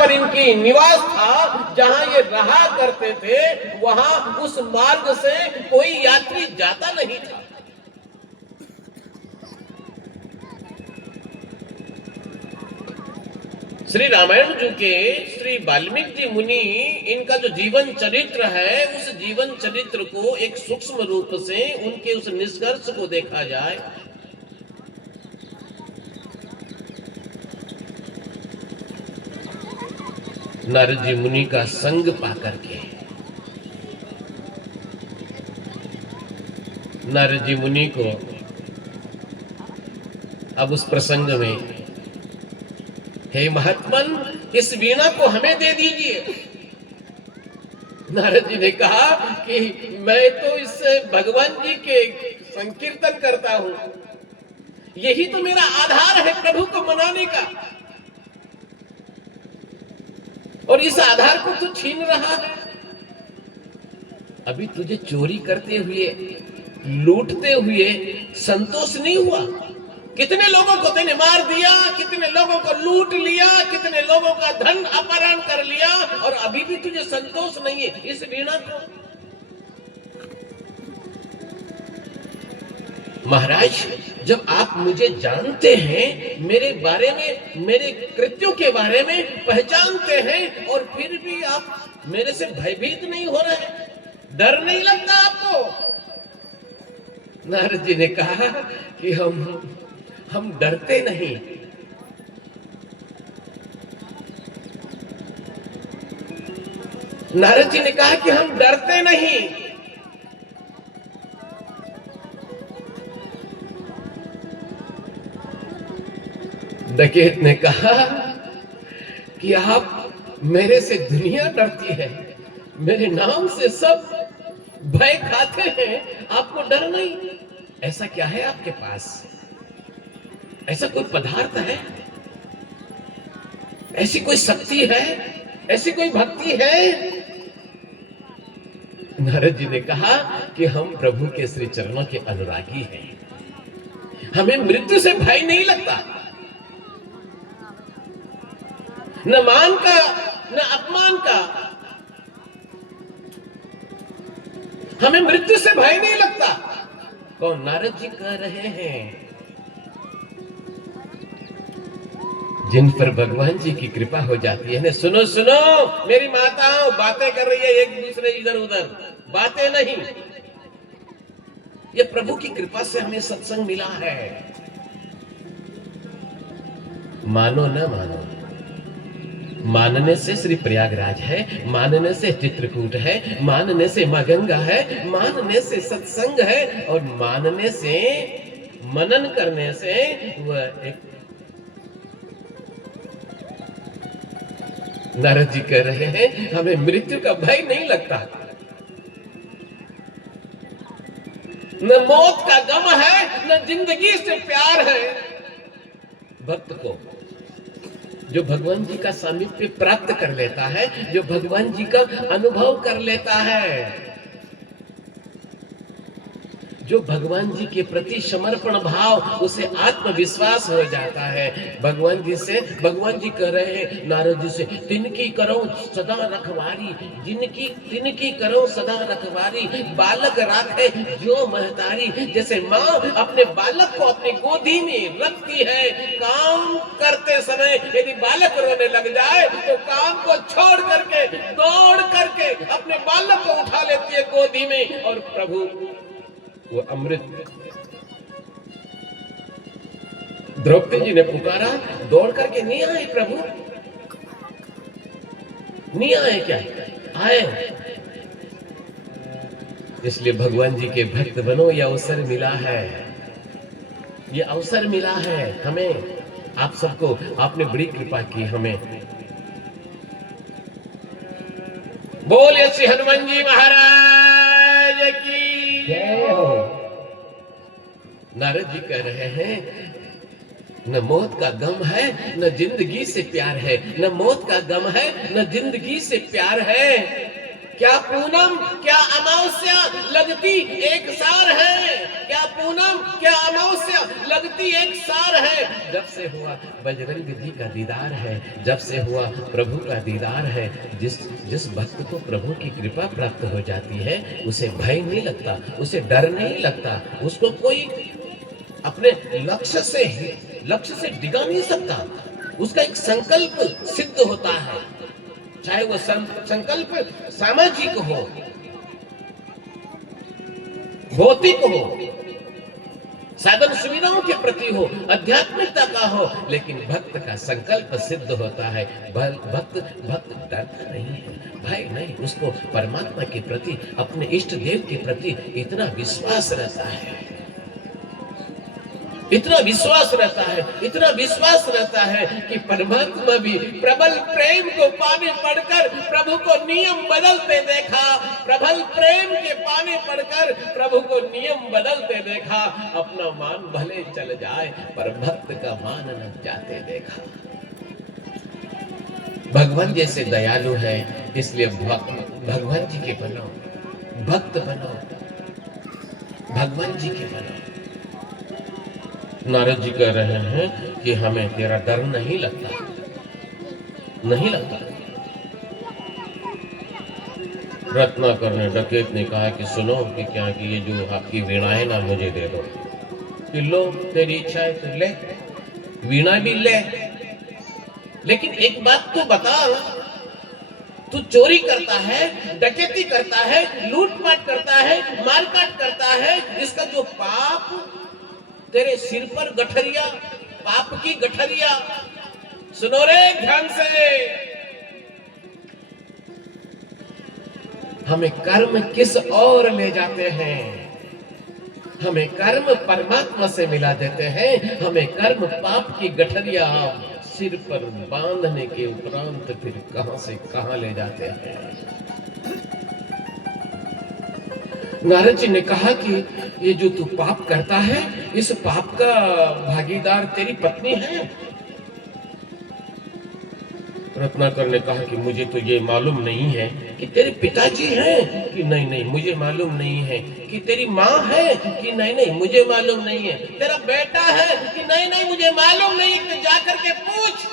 पर इनकी निवास था, जहां ये रहा करते थे, वहां उस मार्ग से कोई यात्री जाता नहीं था। श्री रामायण जी के श्री वाल्मीकि जी मुनि, इनका जो जीवन चरित्र है, उस जीवन चरित्र को एक सूक्ष्म रूप से उनके उस निष्कर्ष को देखा जाए, नारद जी मुनि का संग पाकर के नारद जी मुनि को अब उस प्रसंग में, हे महात्मन, इस वीणा को हमें दे दीजिए। नारद जी ने कहा कि मैं तो इससे भगवान जी के संकीर्तन करता हूं, यही तो मेरा आधार है प्रभु को मनाने का, और इस आधार को तू छीन रहा है। अभी तुझे चोरी करते हुए, लूटते हुए संतोष नहीं हुआ? कितने लोगों को तूने मार दिया, कितने लोगों को लूट लिया, कितने लोगों का धन अपहरण कर लिया, और अभी भी तुझे संतोष नहीं है इस वीणा को? महाराज, जब आप मुझे जानते हैं, मेरे बारे में, मेरे कृत्यों के बारे में पहचानते हैं, और फिर भी आप मेरे से भयभीत नहीं हो रहे, डर नहीं लगता आपको? नारद जी ने कहा कि हम डरते नहीं। नारद जी ने कहा कि हम डरते नहीं। डकैत ने कहा कि आप मेरे से दुनिया डरती है, मेरे नाम से सब भय खाते हैं, आपको डर नहीं? ऐसा क्या है आपके पास? ऐसा कोई पदार्थ है? ऐसी कोई शक्ति है? ऐसी कोई भक्ति है? नारद जी ने कहा कि हम प्रभु के श्री चरणों के अनुरागी हैं, हमें मृत्यु से भय नहीं लगता, न मान का न अपमान का, हमें मृत्यु से भय नहीं लगता। कौन? नारद जी कह रहे हैं, जिन पर भगवान जी की कृपा हो जाती है ना। सुनो सुनो, मेरी माताओं बातें कर रही है एक दूसरे इधर उधर, बातें नहीं। ये प्रभु की कृपा से हमें सत्संग मिला है, मानो न मानो। मानने से श्री प्रयागराज है, मानने से चित्रकूट है, मानने से मां गंगा है, मानने से सत्संग है, और मानने से, मनन करने से वह एक। नारद जी कह रहे हैं, हमें मृत्यु का भय नहीं लगता, न मौत का गम है, न जिंदगी से प्यार है। भक्त को, जो भगवान जी का सामीप्य प्राप्त कर लेता है, जो भगवान जी का अनुभव कर लेता है, जो भगवान जी के प्रति समर्पण भाव, उसे आत्मविश्वास हो जाता है। भगवान जी से, भगवान जी कह रहे हैं नारद जी से, तिनकी करो सदा रखवारी, जिनकी तिनकी करो सदा रखवारी, बालक राखे जो महतारी। जैसे माँ अपने बालक को अपनी गोदी में रखती है, काम करते समय यदि बालक रोने लग जाए तो काम को छोड़ करके, दौड़ करके अपने बालक को उठा लेती है गोदी में, और प्रभु वो अमृत। द्रौपदी जी ने पुकारा, दौड़ करके नहीं आए प्रभु, नहीं आए क्या? आए। इसलिए भगवान जी के भक्त बनो, यह अवसर मिला है, ये अवसर मिला है हमें, आप सबको। आपने बड़ी कृपा की हमें। बोलिए श्री हनुमान जी महाराज की जय हो। नारद जी कह रहे हैं, न मौत का गम है, न जिंदगी से प्यार है, न मौत का गम है, न जिंदगी से प्यार है। क्या पूनम क्या अमावस्या लगती एक सार है, क्या पूनम क्या अमावस्या लगती एक सार है। जब से हुआ बजरंग जी का दीदार है, जब से हुआ प्रभु का दीदार है, जिस भक्त को प्रभु की कृपा प्राप्त हो जाती है उसे भय नहीं लगता, उसे डर नहीं लगता, उसको कोई अपने लक्ष्य से डिगा नहीं सकता। उसका एक संकल्प सिद्ध होता है, चाहे वो संकल्प सामाजिक हो, भौतिक हो, साधन सुविधाओं के प्रति हो, आध्यात्मिकता का हो, लेकिन भक्त का संकल्प सिद्ध होता है। भक्त डरता नहीं है, भय नहीं, उसको परमात्मा के प्रति, अपने इष्ट देव के प्रति इतना विश्वास रहता है, इतना विश्वास रहता है कि परमात्मा भी प्रबल प्रेम को पाने पड़कर प्रभु को नियम बदलते देखा, प्रबल प्रेम के पाने पड़कर प्रभु को नियम बदलते देखा। अपना मान भले चल जाए पर भक्त का मान न जाते देखा। भगवान जैसे दयालु है, इसलिए भगवान जी के बनो, भक्त बनो, भगवान जी के बनो। नारद जी कह रहे हैं कि हमें तेरा डर नहीं लगता। रत्नाकर ने, डकैत ने कहा कि सुनो कि क्या कि ये जो आपकी वीणाएं ना मुझे दे दो। कि लो तेरी इच्छा है तो ले, वीणा भी ले, लेकिन एक बात तो बता, तू चोरी करता है, डकैती करता है, लूटपाट करता है, मारकाट करता है, इसका जो पाप तेरे सिर पर गठरिया, पाप की गठरिया, सुनो रे ध्यान से, हमें कर्म किस ओर ले जाते हैं, हमें कर्म परमात्मा से मिला देते हैं, हमें कर्म पाप की गठरिया सिर पर बांधने के उपरांत फिर कहां से कहां ले जाते हैं। नारद जी ने कहा कि ये जो तू पाप करता है, इस पाप का भागीदार तेरी पत्नी है। रत्नाकर ने कहा कि मुझे तो ये मालूम नहीं है कि तेरे पिताजी हैं, कि नहीं मुझे मालूम नहीं है, कि तेरी माँ है, कि नहीं मुझे मालूम नहीं है, तेरा बेटा है, कि नहीं मुझे मालूम नहीं, तो जाकर के पूछ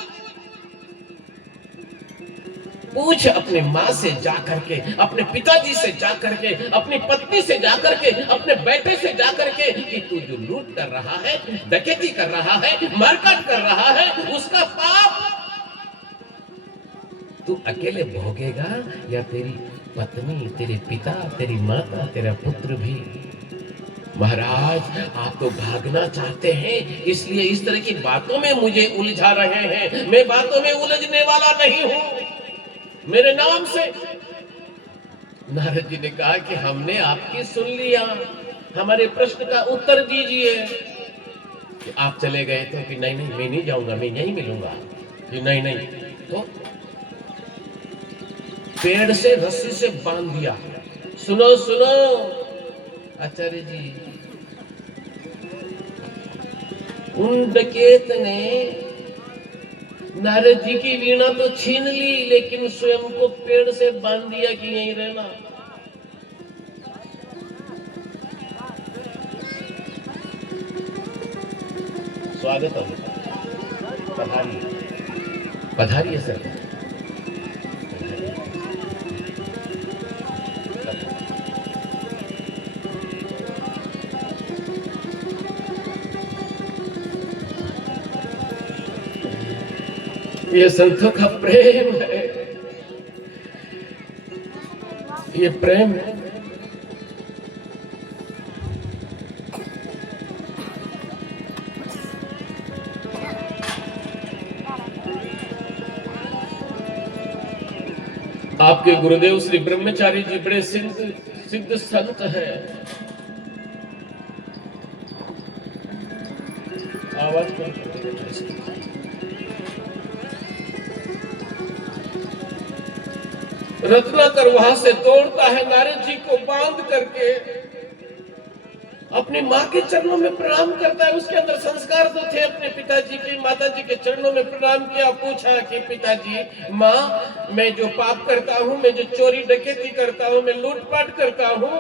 अपनी माँ से जाकर के, अपने पिताजी से जाकर के, अपनी पत्नी से जाकर के, अपने बेटे से जाकर के, कि तू जो लूट कर रहा है, डकैती कर रहा है, मारकाट कर रहा है, उसका पाप तू अकेले भोगेगा या तेरी पत्नी, तेरे पिता, तेरी माता, तेरा पुत्र भी। महाराज आप तो भागना चाहते हैं, इसलिए इस तरह की बातों में मुझे उलझा रहे हैं। मैं बातों में उलझने वाला नहीं हूं, मेरे नाम से। नारद जी ने कहा कि हमने आपकी सुन लिया, हमारे प्रश्न का उत्तर दीजिए। कि आप चले गए तो कि नहीं मैं नहीं जाऊंगा, मैं यहीं मिलूंगा। कि नहीं तो पेड़ से रस्सी से बांध दिया। सुनो आचार्य जी, उन डकैत ने नारद जी की वीणा तो छीन ली, लेकिन स्वयं को पेड़ से बांध दिया कि यहीं रहना। स्वागत है, पधारिए सर। ये संतों का प्रेम है, ये प्रेम आपके गुरुदेव श्री ब्रह्मचारी जी बड़े सिद्ध संत है। आवाज रत्नाकर वहां से तोड़ता है, नारद जी को बांध करके अपनी माँ के चरणों में प्रणाम करता है। उसके अंदर संस्कार तो थे अपने पिताजी के, माताजी के चरणों में प्रणाम किया, पूछा कि पिताजी, माँ, मैं जो पाप करता हूँ, मैं जो चोरी डकैती करता हूँ, मैं लूटपाट करता हूँ,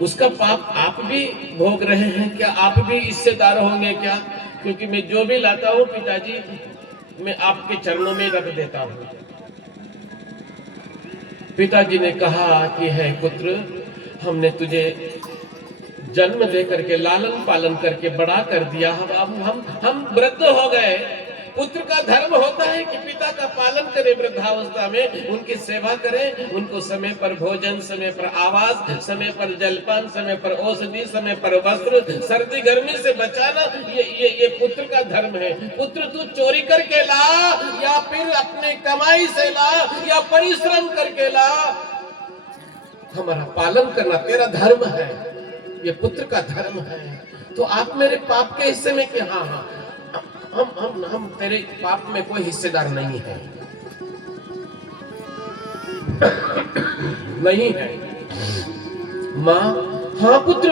उसका पाप आप भी भोग रहे हैं क्या? आप भी हिस्सेदार होंगे क्या? क्योंकि मैं जो भी लाता हूँ पिताजी, मैं आपके चरणों में रख देता हूँ। पिताजी ने कहा कि है पुत्र, हमने तुझे जन्म दे करके लालन पालन करके बड़ा कर दिया, हम वृद्ध हो गए। पुत्र का धर्म होता है कि पिता का पालन करे, वृद्धावस्था में उनकी सेवा करे, उनको समय पर भोजन, समय पर आवास, समय पर जलपान, समय पर औषधि, समय पर वस्त्र, सर्दी गर्मी से बचाना, ये पुत्र का धर्म है। पुत्र तू चोरी करके ला या फिर अपने कमाई से ला या परिश्रम करके ला, हमारा पालन करना तेरा धर्म है, ये पुत्र का धर्म है। तो आप मेरे पाप के हिस्से में, कि हाँ हाँ, हम तेरे पाप में कोई हिस्सेदार नहीं है, नहीं है। माँ, हाँ पुत्र,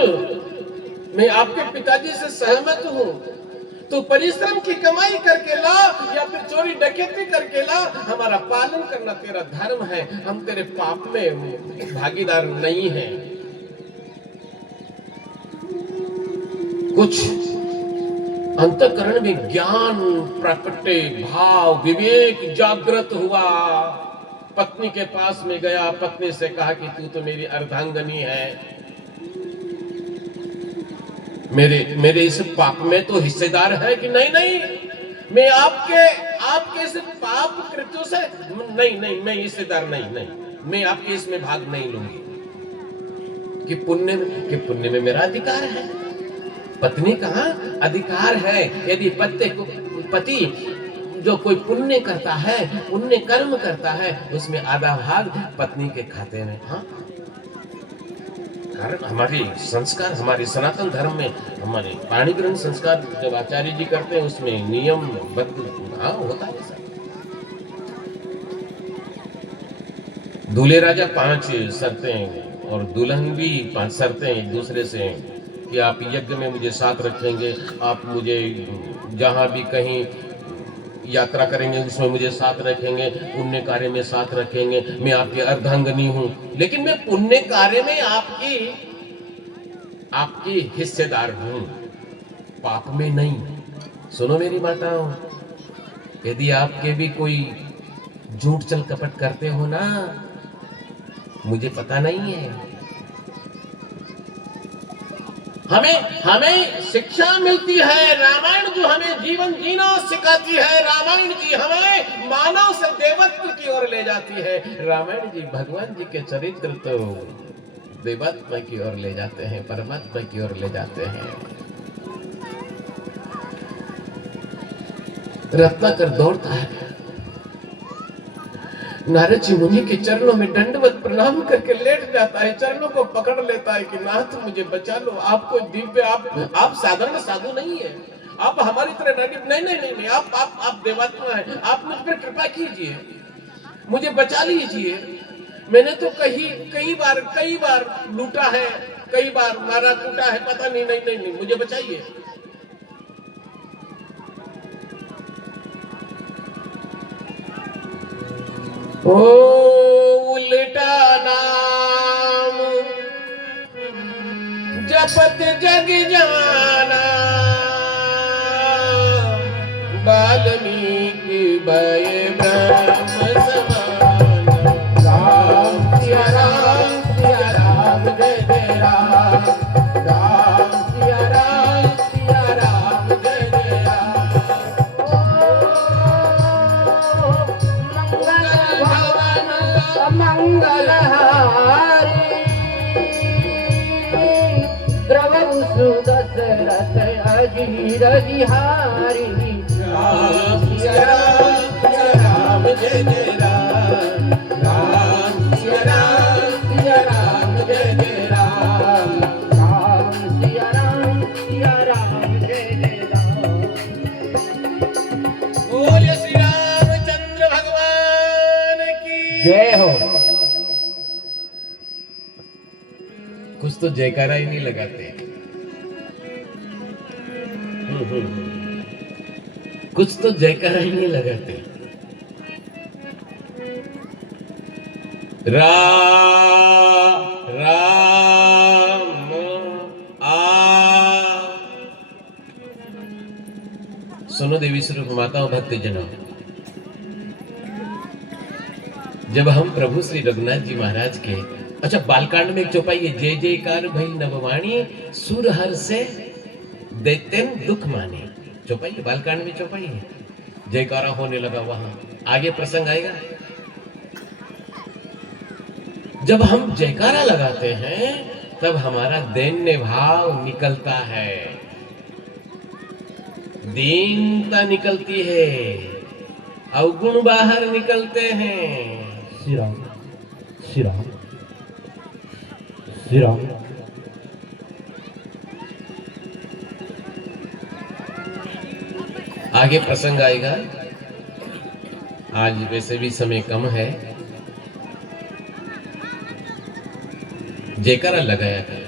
मैं आपके पिताजी से सहमत हूँ, तो परिश्रम की कमाई करके ला या फिर चोरी डकैती करके ला, हमारा पालन करना तेरा धर्म है, हम तेरे पाप में भागीदार नहीं हैं। कुछ अंतःकरण में ज्ञान प्रकटे, भाव विवेक जागृत हुआ। पत्नी के पास में गया, पत्नी से कहा कि तू तो मेरी अर्धांगनी है, मेरे इस पाप में तो हिस्सेदार है कि नहीं? नहीं, मैं आपके इस पाप कृत्यों से नहीं, मैं हिस्सेदार नहीं, मैं आपके इसमें भाग नहीं लूंगी। कि पुण्य में मेरा अधिकार है। पत्नी कहा अधिकार है, यदि पति जो कोई पुण्य करता है, पुण्य कर्म करता है, उसमें आधा भाग पत्नी के खाते में। हाँ, कारण हमारे संस्कार, हमारे सनातन धर्म में, हमारे वाणी ग्रंथ संस्कार जब आचार्य जी करते हैं, उसमें नियम बद्ध हाँ होता है। दूल्हे राजा 5 शर्तें और दुल्हन भी 5 शर्तें एक दूसरे से, कि आप यज्ञ में मुझे साथ रखेंगे, आप मुझे जहाँ भी कहीं यात्रा करेंगे उसमें मुझे साथ रखेंगे, पुण्य कार्य में साथ रखेंगे, मैं आपकी अर्धांगनी हूँ, लेकिन मैं पुण्य कार्य में आपकी हिस्सेदार हूँ, पाप में नहीं। सुनो मेरी माताओं, यदि आपके भी कोई झूठ चल कपट करते हो ना, मुझे पता नहीं है, हमें शिक्षा मिलती है। रामायण जो हमें जीवन जीना सिखाती है, रामायण जी हमें मानव से देवत्व की ओर ले जाती है। रामायण जी भगवान जी के चरित्र तो देवत्व की ओर ले जाते हैं, परमात्मा की ओर ले जाते हैं। रत्नाकर दौड़ता है, नारद जी मुनि के चरणों में दंडवत प्रणाम करके लेट जाता है, चरणों को पकड़ लेता है कि नाथ मुझे बचा लो, आपको दिव्य, आप साधारण साधु नहीं है, आप हमारी तरह नहीं, आप देवात्मा है, आप मुझ पर कृपा कीजिए, मुझे बचा लीजिए। मैंने तो कई बार लूटा है, कई बार मारा कूटा है, पता नहीं, मुझे बचाइए। ओ उल्टा नाम जपत जग जाना, वाल्मीकि भय ब्रह्म समाना। राम सिया राम जय जय राम, राम सिया राम जय जय राम। मंगलहारी द्रवहु सुदशरथ अजीर बिहारी। राम सिया राम जय जय राम, राम सिया राम जय जय राम, राम सिया राम जय जय राम। बोलिए श्री रामचंद्र भगवान की जय हो। तो जयकारा ही नहीं लगाते। कुछ तो जयकारा ही नहीं लगाते। रा राम आ। सुनो देवी स्वरूप माताओं भक्तजनों, जब हम प्रभु श्री रघुनाथ जी महाराज के, अच्छा बालकांड में एक चौपाई है, जय जयकार भई नववाणी सुर हर से दैत्यन दुख माने। चौपाई है, बालकांड में चौपाई है, जयकारा होने लगा। वहां आगे प्रसंग आएगा। जब हम जयकारा लगाते हैं तब हमारा दैन्य भाव निकलता है, दीनता निकलती है, अवगुण बाहर निकलते हैं। श्री राम श्री राम श्री राम। आगे प्रसंग आएगा। आज वैसे भी समय कम है, जयकारा लगाया कर।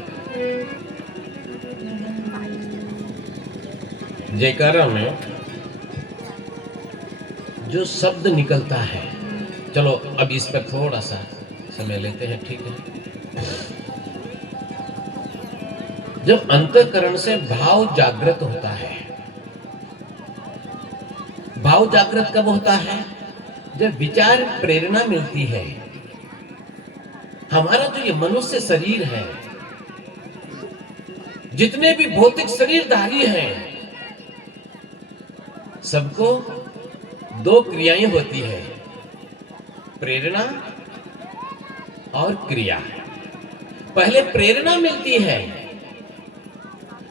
जयकारा में जो शब्द निकलता है, चलो अब इस पर थोड़ा सा समय लेते हैं, ठीक है। जब अंतःकरण से भाव जागृत होता है, भाव जागृत कब होता है? जब विचार प्रेरणा मिलती है। हमारा जो ये मनुष्य शरीर है, जितने भी भौतिक शरीरधारी हैं, सबको दो क्रियाएं होती है, प्रेरणा और क्रिया। पहले प्रेरणा मिलती है।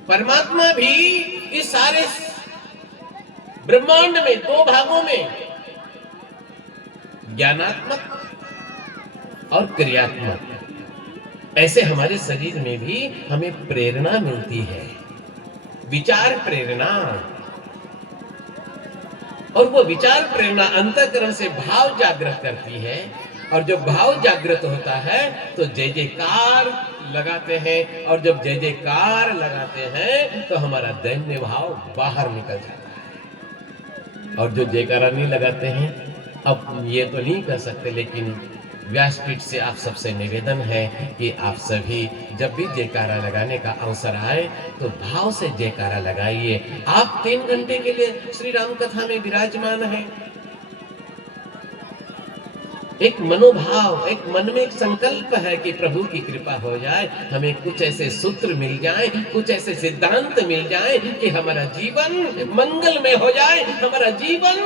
परमात्मा भी इस सारे ब्रह्मांड में दो भागों में, ज्ञानात्मक और क्रियात्मक, ऐसे हमारे शरीर में भी हमें प्रेरणा मिलती है, विचार प्रेरणा। और वो विचार प्रेरणा अंतःकरण से भाव जागृत करती है, और जब भाव जागृत होता है तो जय जयकार लगाते हैं, और जब जय जयकार लगाते हैं तो हमारा दैन्य भाव बाहर निकल जाता है। और जो जयकारा नहीं लगाते हैं, अब ये तो नहीं कर सकते, लेकिन व्यासपीठ से आप सबसे निवेदन है कि आप सभी जब भी जयकारा लगाने का अवसर आए तो भाव से जयकारा लगाइए। आप 3 घंटे के लिए श्री राम कथा में विराजमान हैं। एक मनोभाव, एक मन में एक संकल्प है कि प्रभु की कृपा हो जाए, हमें कुछ ऐसे सूत्र मिल जाए, कुछ ऐसे सिद्धांत मिल जाए कि हमारा जीवन मंगलमय हो जाए, हमारा जीवन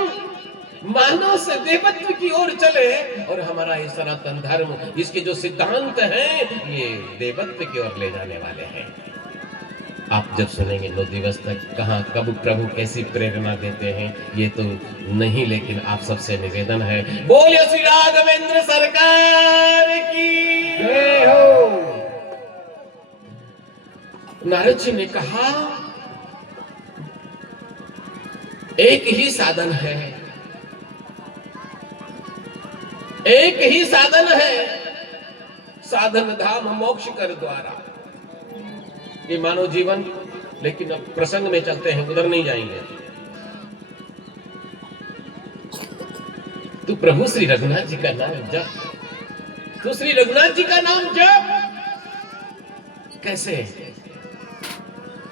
मानव से देवत्व की ओर चले, और हमारा ये सनातन धर्म, इसके जो सिद्धांत हैं, ये देवत्व की ओर ले जाने वाले हैं। आप जब सुनेंगे 9 दिवस तक कहाँ कब प्रभु कैसी प्रेरणा देते हैं, ये तो नहीं, लेकिन आप सबसे निवेदन है, बोलिए श्री राघवेंद्र सरकार की जय हो। नारद जी ने कहा, एक ही साधन है, एक ही साधन है, साधन धाम मोक्ष कर द्वारा। ये मानव जीवन, लेकिन अब प्रसंग में चलते हैं, उधर नहीं जाएंगे। तू प्रभु श्री रघुनाथ जी का नाम जप, तू श्री रघुनाथ जी का नाम जप। कैसे?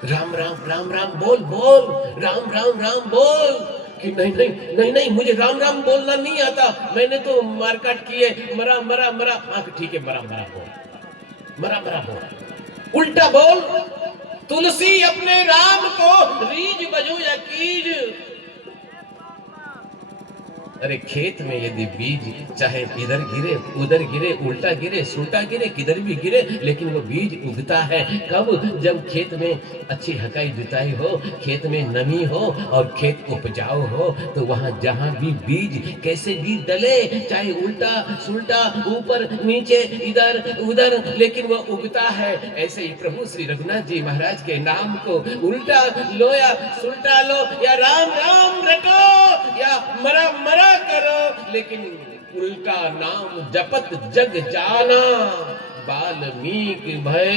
राम राम राम राम बोल बोल, राम राम राम बोल। कि नहीं नहीं नहीं नहीं, मुझे राम राम बोलना नहीं आता, मैंने तो मारकाट की है, मरा मरा मरा। ठीक है, मरा मरा बोल, मरा मरा बोल, उल्टा बोल। तुलसी अपने राम को रीझ बजो या कीज। अरे खेत में यदि बीज चाहे इधर गिरे उधर गिरे, उल्टा गिरे सुल्टा गिरे, किधर भी गिरे, लेकिन वो बीज उगता है कब? जब खेत में अच्छी हकाई जुताई हो, खेत में नमी हो और खेत उपजाऊ हो, तो वहां जहां भी बीज कैसे भी डले, चाहे उल्टा सुल्टा, ऊपर नीचे इधर उधर, लेकिन वो उगता है। ऐसे ही प्रभु श्री रघुनाथ जी महाराज के नाम को उल्टा लो या सुल्टा लो, या राम राम रटो या मरा मरा करो, लेकिन उल्टा नाम जपत जग जाना। वाल्मीकि भय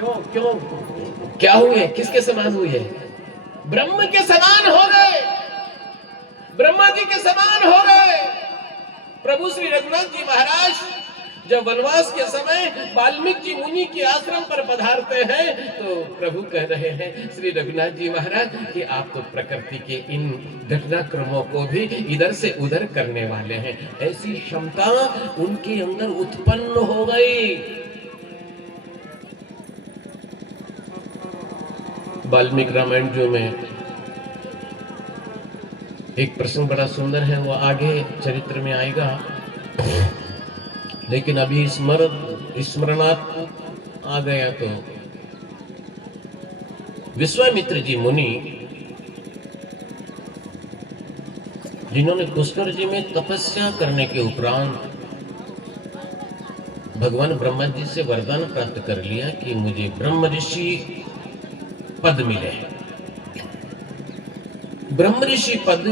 क्यों क्यों क्या हुए, किसके समान हुए? ब्रह्म के समान हो गए, ब्रह्मा जी के समान हो गए। प्रभु श्री रघुनाथ जी महाराज जब वनवास के समय वाल्मीकि जी मुनि के आश्रम पर पधारते हैं तो प्रभु कह रहे हैं श्री रघुनाथ जी महाराज कि आप तो प्रकृति के इन घटनाक्रमों को भी इधर से उधर करने वाले हैं। ऐसी क्षमता उनके अंदर उत्पन्न हो गई। वाल्मीकि रामायण जो में एक प्रसंग बड़ा सुंदर है, वो आगे चरित्र में आएगा, लेकिन अभी स्मरणात आ गया। तो विश्वामित्र जी मुनि जिन्होंने पुष्कर जी में तपस्या करने के उपरांत भगवान ब्रह्मा जी से वरदान प्राप्त कर लिया कि मुझे ब्रह्म ऋषि पद मिले। ब्रह्म ऋषि पद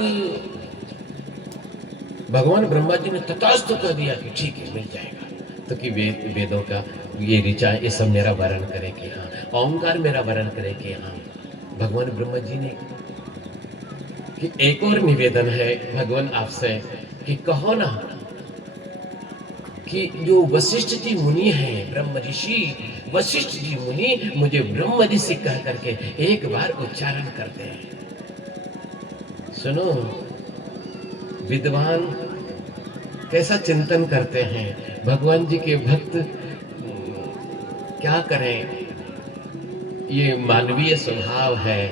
भगवान ब्रह्मा जी ने तथास्तु कर दिया कि ठीक है मिल जाएगा। तो कि वेदों का ये ऋचा ये सब मेरा वर्ण करे कि हाँ, ओंकार मेरा वर्ण करे कि हाँ। भगवान ब्रह्मा जी ने कि एक और निवेदन है भगवान आपसे कि कहो ना कि जो वशिष्ठ जी मुनि हैं, ब्रह्म ऋषि वशिष्ठ जी मुनि मुझे ब्रह्म ऋषि कह करके एक बार उच्चारण करते हैं। सुनो, विद्वान कैसा चिंतन करते हैं, भगवान जी के भक्त क्या करें, ये मानवीय स्वभाव है।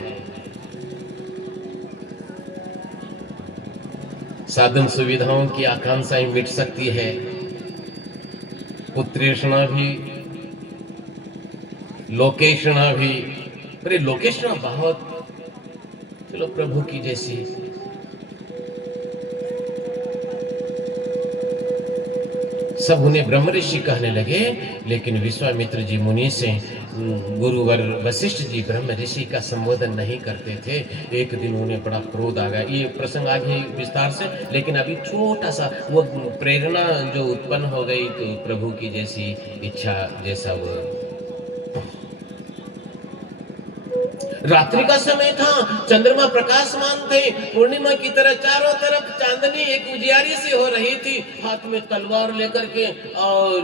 साधन सुविधाओं की आकांक्षाएं मिट सकती है, पुत्रेषणा भी, लोकेशणा भी। अरे लोकेशणा बहुत, चलो प्रभु की जैसी। सब उन्हें ब्रह्म ऋषि कहने लगे, लेकिन विश्वामित्र जी मुनि से गुरुवर वशिष्ठ जी ब्रह्म ऋषि का संबोधन नहीं करते थे। एक दिन उन्हें बड़ा क्रोध आ गया। ये प्रसंग आगे विस्तार से, लेकिन अभी छोटा सा वो प्रेरणा जो उत्पन्न हो गई तो प्रभु की जैसी इच्छा जैसा वो। रात्रि का समय था, चंद्रमा प्रकाशमान थे, पूर्णिमा की तरह चारों तरफ चांदनी एक उजियारी सी हो रही थी, हाथ में तलवार लेकर के। और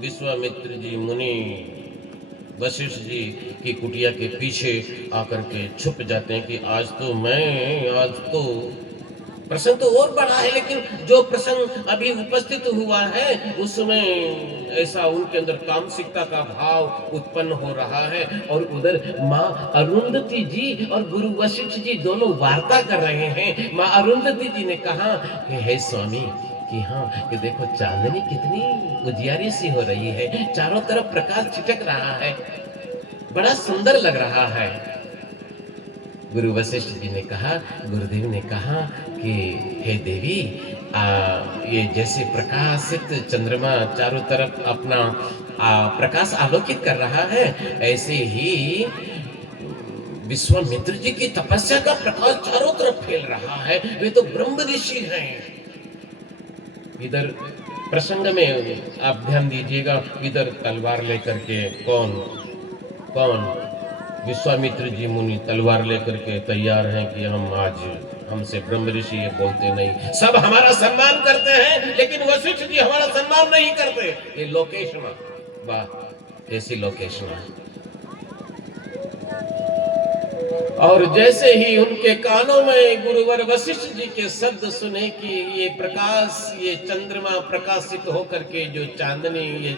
विश्वामित्र जी मुनि वशिष्ठ जी की कुटिया के पीछे आकर के छुप जाते हैं कि आज तो प्रसंग तो और बड़ा है, लेकिन जो प्रसंग अभी उपस्थित हुआ है उसमें ऐसा उनके अंदर कामसिकता का भाव उत्पन्न हो रहा है। और उधर माँ अरुंधति जी और गुरु वशिष्ठ जी दोनों वार्ता कर रहे हैं। माँ अरुंधति जी ने कहा कि हे स्वामी कि हाँ, कि देखो चांदनी कितनी उजियारी सी हो रही है, चारों तरफ प्रकाश छिटक रहा है, बड़ा सुंदर लग रहा है। गुरु वशिष्ठ जी ने कहा, गुरुदेव ने कहा कि हे देवी, ये जैसे प्रकाशित चंद्रमा चारों तरफ अपना प्रकाश आलोकित कर रहा है, ऐसे ही विश्वामित्र जी की तपस्या का प्रकाश चारों तरफ फैल रहा है। वे तो ब्रह्म ऋषि हैं। इधर प्रसंग में आप ध्यान दीजिएगा, इधर तलवार लेकर के कौन विश्वामित्र जी मुनि तलवार लेकर के तैयार हैं कि हम आज हमसे ब्रह्म ऋषि ये बोलते नहीं, सब हमारा सम्मान करते हैं, लेकिन वशिष्ठ जी हमारा सम्मान नहीं करते। ये लोकेशना, वाह ऐसी लोकेशना। और जैसे ही उनके कानों में गुरुवर वशिष्ठ जी के शब्द सुने कि ये प्रकाश, ये चंद्रमा प्रकाशित होकर के जो चांदनी ये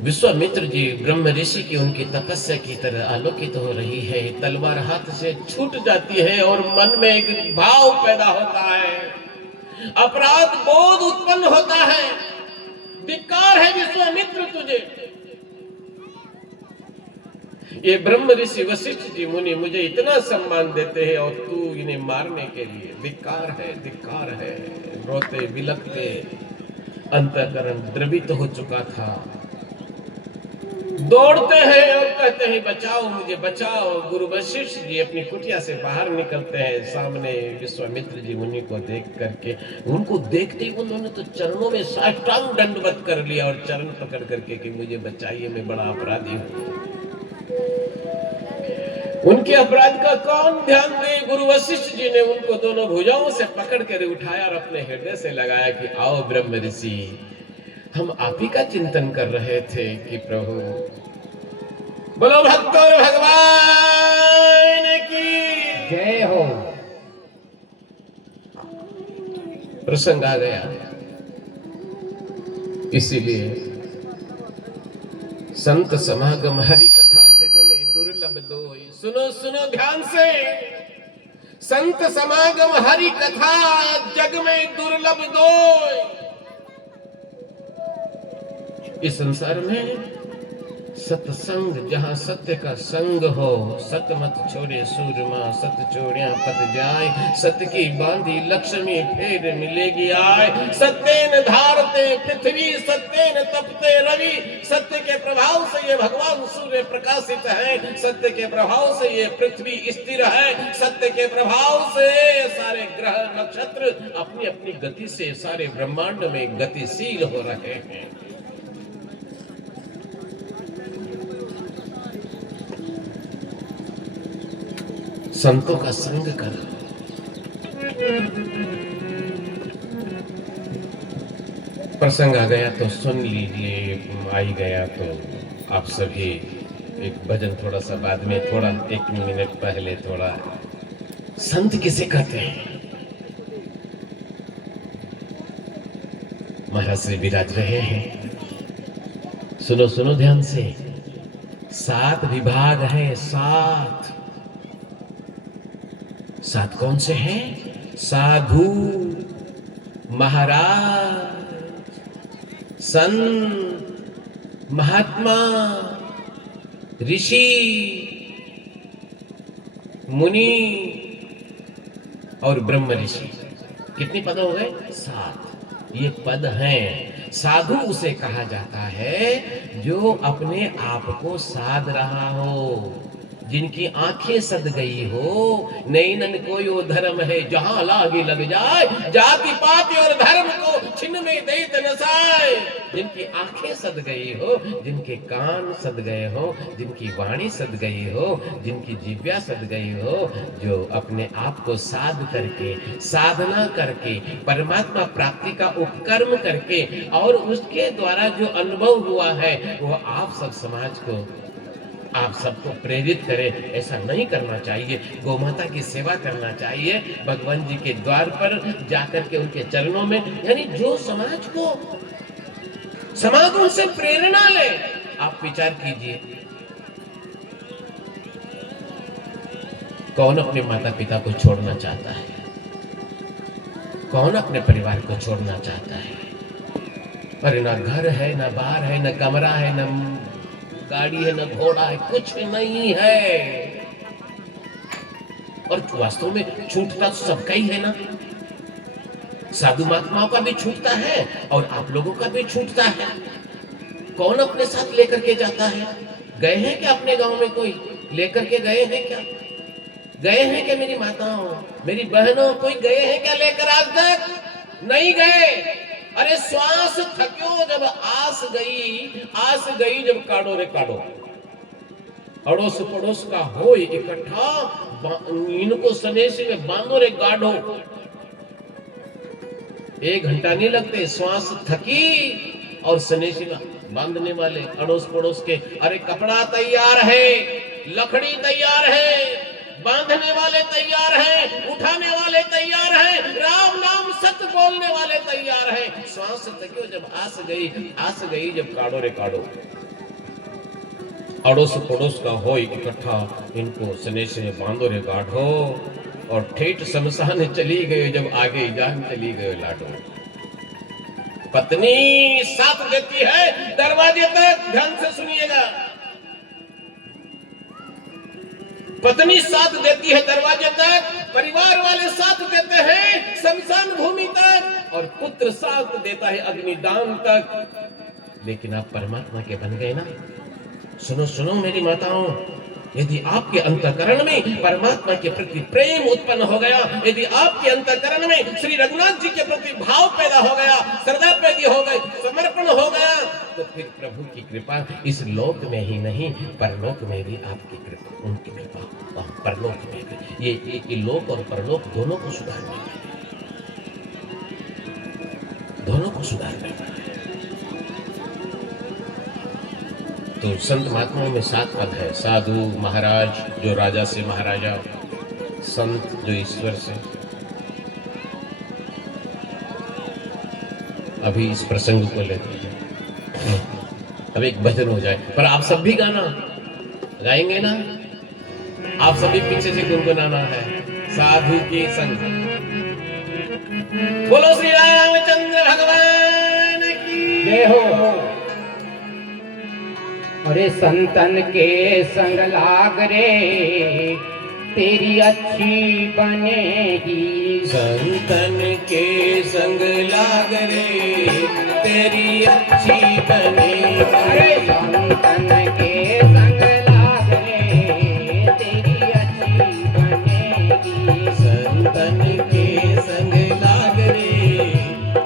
विश्वामित्र जी ब्रह्म ऋषि की उनकी तपस्या की तरह आलोकित हो रही है, तलवार हाथ से छूट जाती है और मन में एक भाव पैदा होता है, अपराध बोध उत्पन्न होता है। धिक्कार है विश्वामित्र तुझे, ये ब्रह्म ऋषि वशिष्ठ जी मुनि मुझे इतना सम्मान देते हैं और तू इन्हें मारने के लिए, धिक्कार है, धिक्कार है। रोते बिलखते अंतःकरण द्रवित हो चुका था। दौड़ते हैं और कहते हैं बचाओ मुझे बचाओ। गुरु वशिष्ठ जी अपनी कुटिया से बाहर निकलते हैं, सामने विश्वामित्र जी मुनि को देख करके, उनको देखते ही उन्होंने तो चरणों में साष्टांग दंडवत कर लिया और चरण पकड़ करके कि मुझे बचाइए, मैं बड़ा अपराधी हूं। उनके अपराध का कौन ध्यान दे। गुरु वशिष्ठ जी ने उनको दोनों भुजाओं से पकड़ कर उठाया और अपने हृदय से लगाया कि आओ ब्रह्म ऋषि, हम आप ही का चिंतन कर रहे थे कि प्रभु। बोलो भक्तों भगवान की जय हो। प्रसंग आ गया, इसीलिए संत समागम हरि कथा जग में दुर्लभ दोई। सुनो सुनो ध्यान से, संत समागम हरि कथा जग में दुर्लभ दोई। इस संसार में सत्संग, जहां सत्य का संग हो, सत्य मत छोड़े सूरमा, सत्य छोड़िया पत जाए, सत्य की बांधी लक्ष्मी फेर मिलेगी आए। सत्य न धारते पृथ्वी, सत्य न तपते रवि, सत्य के प्रभाव से ये भगवान सूर्य प्रकाशित है, सत्य के प्रभाव से ये पृथ्वी स्थिर है, सत्य के प्रभाव से सारे ग्रह नक्षत्र अपनी अपनी गति से सारे ब्रह्मांड में गतिशील हो रहे हैं। संतों का संग करो। प्रसंग आ गया तो सुन लीजिए, आई गया तो आप सभी एक भजन थोड़ा सा बाद में, थोड़ा 1 मिनट पहले थोड़ा। संत किसे कहते हैं? महाराज श्री विराज रहे हैं। सुनो सुनो ध्यान से, 7 विभाग हैं, 7। 7 कौन से हैं? साधु, महाराज, संत, महात्मा, ऋषि, मुनि और ब्रह्म ऋषि। कितने पद हो गए? 7। ये पद हैं। साधु उसे कहा जाता है जो अपने आप को साध रहा हो, जिनकी आंखें सद गई हो। नैनन कोई धर्म है जहां लागे लग जाए, जाति पाति और धर्म को छिन्न में दैत नसाए। जिनकी आंखें सद गई हो, जिनके कान सद गए हो, जिनकी वाणी सद गई हो, जिनकी जिह्वा सद गई हो, जो अपने आप को साध करके, साधना करके, परमात्मा प्राप्ति का उपकर्म करके और उसके द्वारा जो अनुभव हुआ है वो आप सब समाज को, आप सबको प्रेरित करें। ऐसा नहीं करना चाहिए। गौ माता की सेवा करना चाहिए, भगवान जी के द्वार पर जाकर के उनके चरणों में, यानी जो समाज को, समाज उनसे प्रेरणा ले। आप विचार कीजिए, कौन अपने माता पिता को छोड़ना चाहता है? कौन अपने परिवार को छोड़ना चाहता है? अरे ना घर है, ना बार है, ना कमरा है, ना गाड़ी है, ना घोड़ा है, कुछ नहीं है। और वास्तव में छूटता तो सबका ही है ना। साधु महात्माओं का भी छूटता है और आप लोगों का भी छूटता है। कौन अपने साथ लेकर के जाता है? गए हैं क्या अपने गांव में कोई लेकर के गए हैं क्या? गए हैं क्या मेरी माताओं, मेरी बहनों, कोई गए हैं क्या लेकर? आज तक नहीं गए। अरे श्वास थक्यो जब आस गई जब काढ़ो रे काढ़ो। अड़ोस पड़ोस का हो इकट्ठा, इनको सनेसी में बांधो रे गाढ़ो। 1 घंटा नहीं लगते, श्वास थकी और सनेसी में बांधने वाले अड़ोस पड़ोस के। अरे कपड़ा तैयार है, लकड़ी तैयार है, बांधने वाले तैयार हैं, उठाने वाले तैयार हैं, राम नाम सत्य बोलने वाले तैयार हैं। श्वास तकियो जब आस गई जब काढ़ो रे काढ़ो। अड़ोस पड़ोस का हो इकट्ठा, इनको सनेश में बांधो रे गाढ़ो। और ठेठ शमशान चली गए जब आगे जान चली गए लाडो। पत्नी साथ देती है दरवाजे तक, ध्यान से सुनिएगा। पत्नी साथ देती है दरवाजे तक, परिवार वाले साथ देते हैं शमशान भूमि तक, और पुत्र साथ देता है अग्निदान तक। लेकिन आप परमात्मा के बन गए ना, सुनो सुनो मेरी माताओं, यदि आपके अंतःकरण में परमात्मा के प्रति प्रेम उत्पन्न हो गया, यदि आपके अंतःकरण में श्री रघुनाथ जी के प्रति भाव पैदा हो गया, श्रद्धा पैदा हो गई, समर्पण हो गया, तो फिर प्रभु की कृपा इस लोक में ही नहीं परलोक में भी आपकी कृपा, उनकी कृपा परलोक में भी, ये लोक और परलोक दोनों को सुधारने वाली, दोनों को सुधारने वाली। तो संत महात्माओं में 7 पद है। साधु, महाराज जो राजा से महाराजा, संत जो ईश्वर से। अभी इस प्रसंग को लेते हैं, अब एक भजन हो जाए, पर आप सब भी गाना गाएंगे ना, आप सभी पीछे से गुनगुनाना है। साधु के संग। बोलो श्री रामचंद्र भगवान की जय हो। अरे संतन के संग लाग रे तेरी अच्छी बनेगी, संतन के संग लाग रे तेरी अच्छी बनेगी। अरे संतन के संग लाग रे तेरी अच्छी बनेगी, संतन के संग लाग रे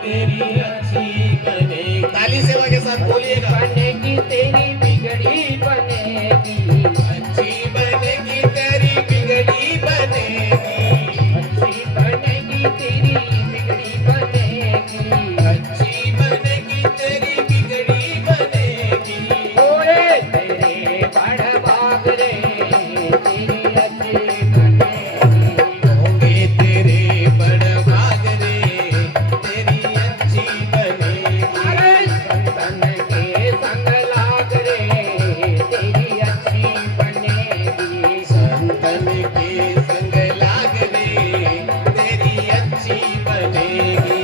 तेरी अच्छी बनेगी। ताली सेवा के साथ बोलिएगा। बनेगी तेरी बिगड़ी बनेगी, अच्छी बनेगी तेरी बिगड़ी बनेगी, अच्छी बनेगी तेरी बिगड़ी बनेगी, अच्छी बनेगी तेरी बिगड़ी बनेगी। ओए तेरे बड़ भाग रे तेरी अच्छी बनेगी, होंगे तेरे बड़ भाग रे तेरी अच्छी बनेगी। अरे संतन के संग लाग रे तेरी अच्छी बनेगी, संतन के संग लाग रे तेरी अच्छी बनेगी।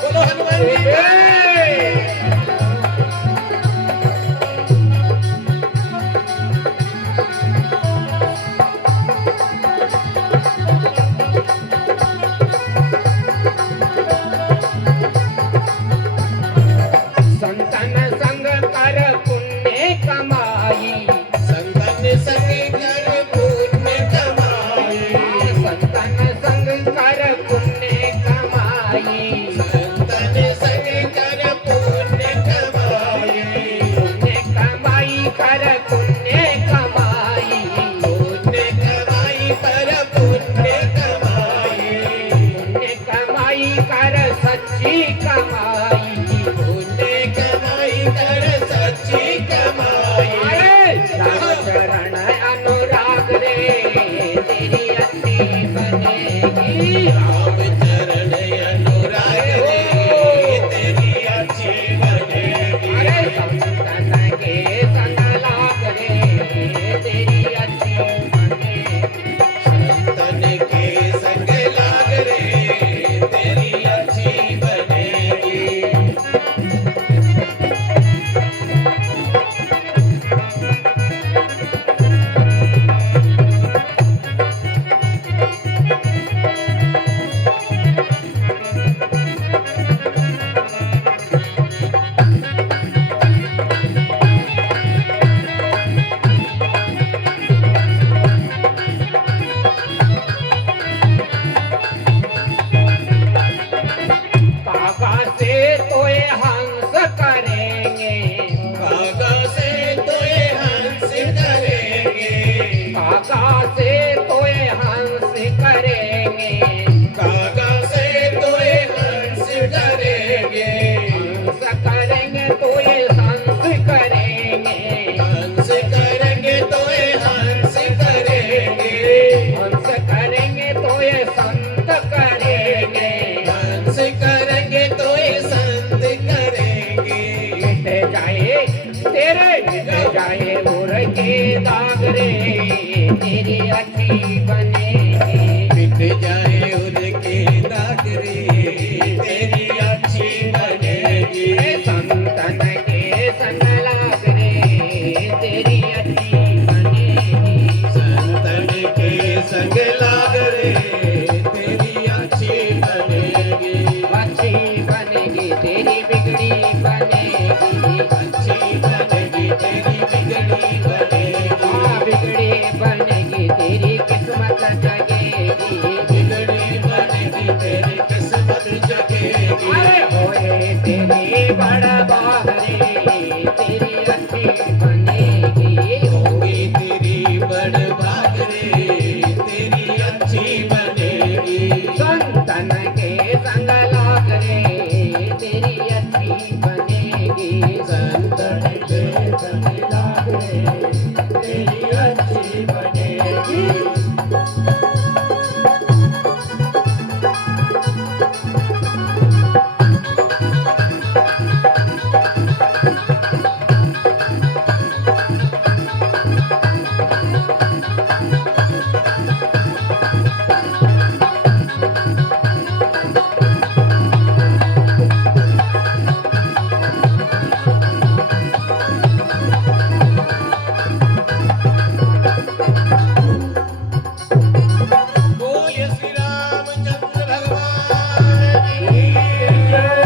बोलो हनुमान जी की जय। संतन संग कर पुण्य कमाई, संतन संग कर पुण्य कमाई, संतन संग कर पुण्य कमाई, संतन संग कर पुण्य कमाई, पुण्य कमाई कर पुण्य कमाई, पुण्य कमाई पर पुण्य कमाई, पुण्य कमाई कर सच्ची कमाई, पुण्य कमाई कर सच्ची कमाई। अरे राम चरण अनुराग रे तेरी अच्छी बनेगी, राम चरण अनुराग रे तेरी अच्छी बनेगी। अरे संतन के संग लाग रे तेरी अच्छी बनेगी, संतन के संग लाग रे तेरी अच्छी बनेगी। काका से तोए हंस करेंगे, काका से तोए हंस करेंगे, काका से तोए हंस करेंगे, काका से तोए हंस करेंगे, हंस करेंगे तोए हंस करेंगे, हंस करेंगे तोए हंस करेंगे, हंस करेंगे तोए संत करेंगे, हंस करेंगे तोए संत करेंगे। मिट जाए मोर के दाग रे तेरी अच्छी बनेगी, मिट जाए उनके दाग रे तेरी अच्छी बनेगी। अरे संतन के संग लाग रे तेरी अच्छी बनेगी, संतन के अच्छी बनेगी तेरी बिगड़ी बनेगी, अच्छी बनेगी तेरी बिगड़ी बनेगी, हाँ बिगड़ी बनेगी तेरी किस्मत जगेगी, बिगड़ी बनेगी तेरी किस्मत जगेगी। अरे होए तेरी बड़ा बाहरे तेरी अच्छी बनेगी, होगी तेरी बड़ भाग रे, तेरी अच्छी बनेगी। संतन के संग लाग रे तेरी अच्छी बनेगी, संतन के संग लाग रे, तेरी अच्छी बनेगी। बोलिए श्री रामचंद्र भगवान की जय।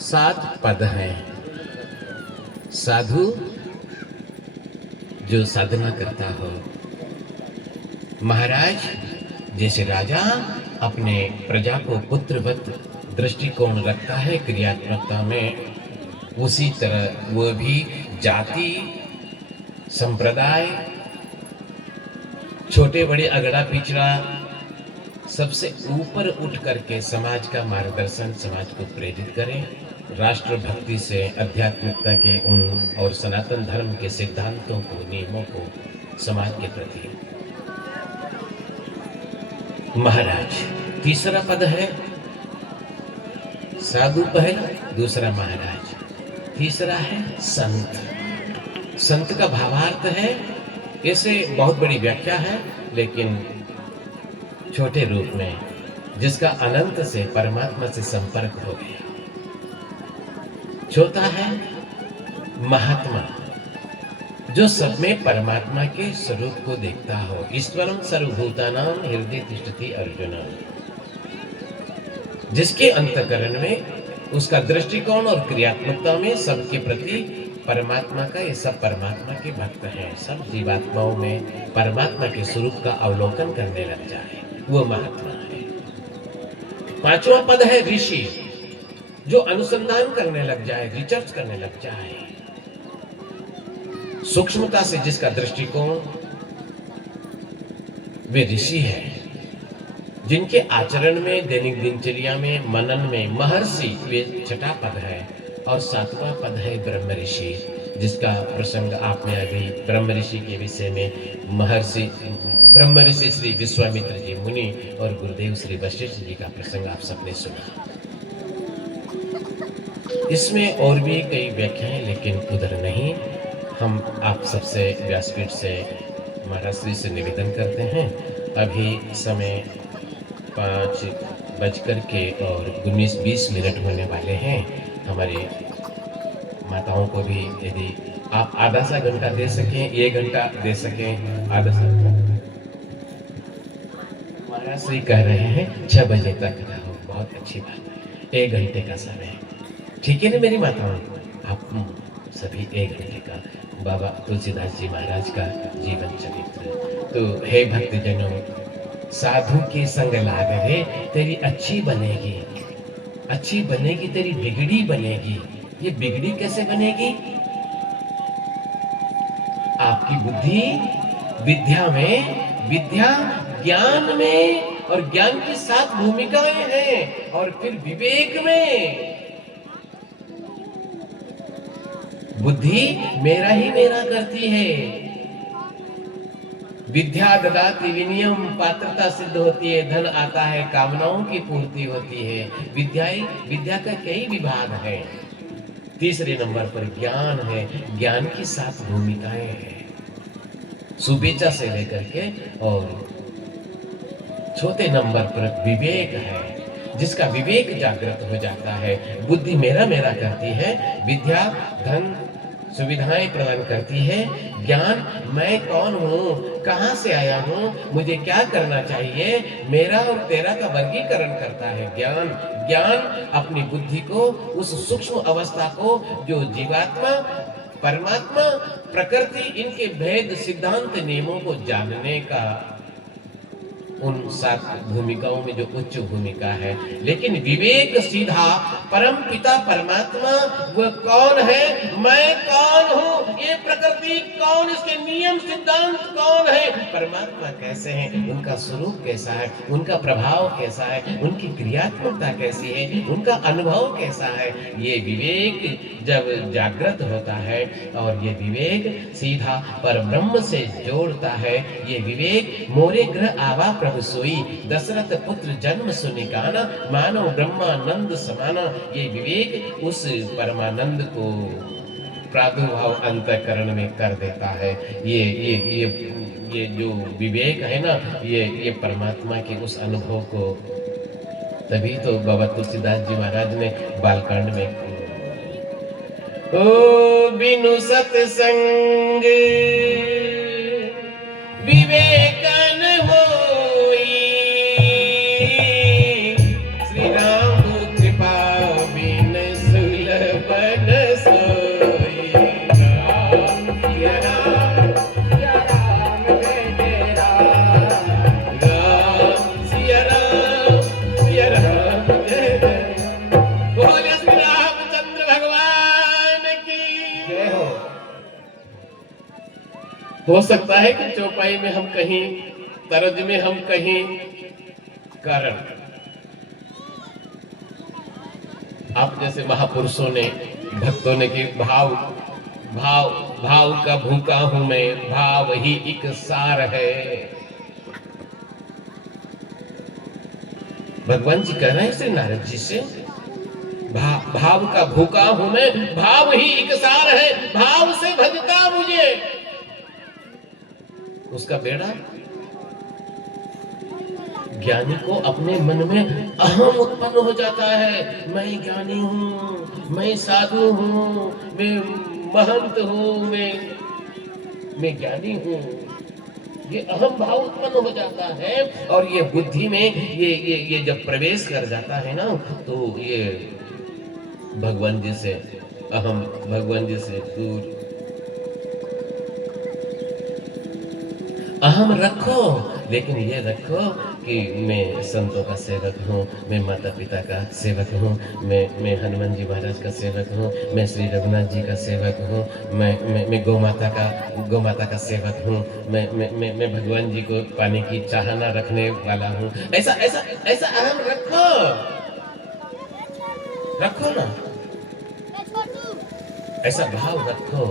7 पद हैं। साधु जो साधना करता हो, महाराज जैसे राजा अपने प्रजा को पुत्रवत दृष्टिकोण रखता है क्रियात्मकता में, उसी तरह वह भी जाति संप्रदाय छोटे बड़े अगड़ा पिछड़ा सबसे ऊपर उठ करके समाज का मार्गदर्शन, समाज को प्रेरित करें, राष्ट्रभक्ति से अध्यात्मिकता के उन और सनातन धर्म के सिद्धांतों को, नियमों को समाज के प्रति। महाराज तीसरा पद है, साधु पहला, दूसरा महाराज, तीसरा है संत। संत का भावार्थ है, ऐसे बहुत बड़ी व्याख्या है लेकिन छोटे रूप में, जिसका अनंत से परमात्मा से संपर्क हो गया। चौथा है महात्मा, जो सब में परमात्मा के स्वरूप को देखता हो। ईश्वरम सर्वभूतानां हृदय तिष्ठति अर्जुन, जिसके अंतःकरण में, उसका दृष्टिकोण और क्रियात्मकता में सबके प्रति परमात्मा का, ये सब परमात्मा के भक्त हैं, सब जीवात्माओं में परमात्मा के स्वरूप का अवलोकन करने लग जाए, वो महात्मा है। पांचवा पद है ऋषि, जो अनुसंधान करने लग जाए, रिसर्च करने लग जाए, सूक्ष्मता से जिसका दृष्टिकोण, वे ऋषि है, जिनके आचरण में, दैनिक दिनचर्या में, मनन में महर्षि, वे छठा पद है। और सातवां पद है ब्रह्म ऋषि, जिसका प्रसंग आपने अभी ब्रह्म ऋषि के विषय में महर्षि ब्रह्म ऋषि श्री विश्वामित्र जी मुनि और गुरुदेव श्री वशिष्ठ जी का प्रसंग आप सबने सुना। इसमें और भी कई व्याख्याएं, लेकिन उधर नहीं। हम आप सबसे व्यासपीठ से, महाराज श्री से निवेदन करते हैं, अभी समय 5:19 होने वाले हैं। हमारी माताओं को भी यदि आप आधा सा घंटा दे सकें, 1 घंटा दे सकें, आधा सा। महाराज श्री कह रहे हैं 6 बजे तक रहो, बहुत अच्छी बात है, 1 घंटे का समय, ठीक है ना मेरी माताओं? आप सभी 1 घंटे का, बाबा तुलसीदास जी महाराज का जीवन चरित्र। तो हे भक्तजनों, साधु के संग लाग रे, तेरी अच्छी बनेगी, अच्छी बनेगी, तेरी बिगड़ी बनेगी। ये बिगड़ी कैसे बनेगी? आपकी बुद्धि विद्या में, विद्या ज्ञान में, और ज्ञान की 7 भूमिकाएं हैं, और फिर विवेक में। बुद्धि मेरा ही मेरा करती है। विद्या ददाति विनयम, पात्रता सिद्ध होती है, धन आता है, कामनाओं की पूर्ति होती है। विद्या का कई विभाग हैं। तीसरे नंबर पर ज्ञान है, ज्ञान की 7 भूमिकाएं हैं, सुबेचा से लेकर के, और चौथे नंबर पर विवेक है, जिसका विवेक जागृत हो जाता है। बुद्धि मेरा मेरा करती है, विद्या धन सुविधाएं प्रदान करती है, ज्ञान मैं कौन हूँ, कहाँ से आया हूँ, मुझे क्या करना चाहिए, मेरा और तेरा का वर्गीकरण करता है ज्ञान। ज्ञान अपनी बुद्धि को, उस सूक्ष्म अवस्था को जो जीवात्मा, परमात्मा, प्रकृति, इनके भेद सिद्धांत नियमों को जानने का, उन 7 भूमिकाओं में जो उच्च भूमिका है। लेकिन विवेक सीधा परम पिता परमात्मा वह कौन है, मैं कौन हूँ, ये प्रकृति कौन, इसके नियम सिद्धांत कौन है, परमात्मा कैसे हैं, उनका स्वरूप कैसा है, उनका प्रभाव कैसा है, उनकी क्रियात्मकता कैसी है, उनका अनुभव कैसा है, ये विवेक जब जागृत होता है और ये विवेक सीधा पर ब्रह्म से जोड़ता है, ये विवेक मोरे ग्रह आवा प्रभु सोई, दशरथ पुत्र जन्म सुनिकाना, मानव ब्रह्मानंद समाना। ये विवेक उस परमानंद को प्रादुर्भाव अंतःकरण में कर देता है। ये जो विवेक है ना, ये परमात्मा के उस अनुभव को, तभी तो बाबा तुलसीदास जी महाराज ने बालकांड में, ओ बिनु सत्संग विवेकन होई, श्री राम कृपा बिन सुलभन सोई। राम सिया राम, सिया राम जय जय राम, राम सिया राम, सिया राम जय जय राम। बोले श्री रामचंद्र भगवान की जय हो। हो सकता है कि चौपाई में हम कहीं, तरज में हम कहीं कारण, आप जैसे महापुरुषों ने, भक्तों ने कि भाव भाव भाव का भूखा हूं मैं, भाव ही एक सार है। भगवान जी कह रहे हैं श्री नारद जी से, भाव का भूखा हूं मैं, भाव ही एक सार है, भाव से भजता मुझे उसका बेड़ा। ज्ञानी को अपने मन में अहम उत्पन्न हो जाता है, मैं ज्ञानी हूँ, मैं साधु हूँ, मैं महंत हूँ, मैं ज्ञानी हूँ। ये अहम भाव उत्पन्न हो जाता है और ये बुद्धि में ये जब प्रवेश कर जाता है ना, तो ये भगवान जी से, अहम भगवान जी से दूर। अहम रखो, लेकिन ये रखो कि मैं संतों का सेवक हूँ, मैं माता पिता का सेवक हूँ, मैं हनुमान जी महाराज का सेवक हूँ, मैं श्री रघुनाथ जी का सेवक हूँ, मैं गौ माता का सेवक हूँ, मैं भगवान जी को पाने की चाहना रखने वाला हूँ। ऐसा ऐसा ऐसा अहम रखो ना, ऐसा भाव रखो।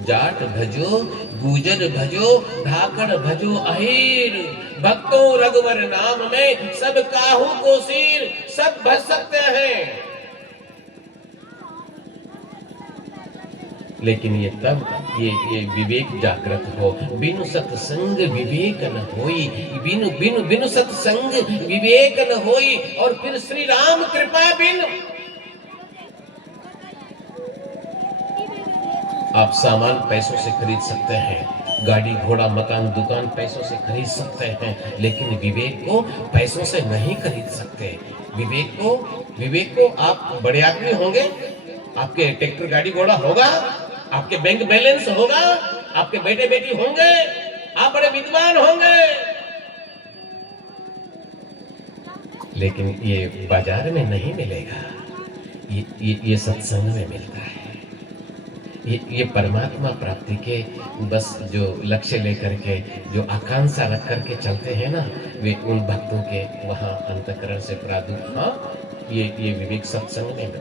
जाट भजो, गुजर भजो, धाकड़ भजो अहीर, भक्तों रघुवर नाम में सब काहू को सिर, सब भज सकते हैं। लेकिन ये तब ये विवेक जागृत हो। बिनु सत्संग विवेक न होई, बिनु सत्संग विवेक न होई। और फिर श्री राम कृपा बिन, आप सामान पैसों से खरीद सकते हैं, गाड़ी घोड़ा मकान दुकान पैसों से खरीद सकते हैं, लेकिन विवेक को पैसों से नहीं खरीद सकते। विवेक को आप बड़े आदमी होंगे, आपके ट्रैक्टर गाड़ी घोड़ा होगा, आपके बैंक बैलेंस होगा, आपके बेटे बेटी होंगे, आप बड़े विद्वान होंगे, लेकिन ये बाजार में नहीं मिलेगा, ये सत्संग में मिलता है। ये परमात्मा प्राप्ति के बस जो लक्ष्य लेकर के, जो आकांक्षा रख करके चलते हैं ना, वे उन भक्तों के वहाँ अंतःकरण से प्रादुर्भाव, ये विवेक सत्संग में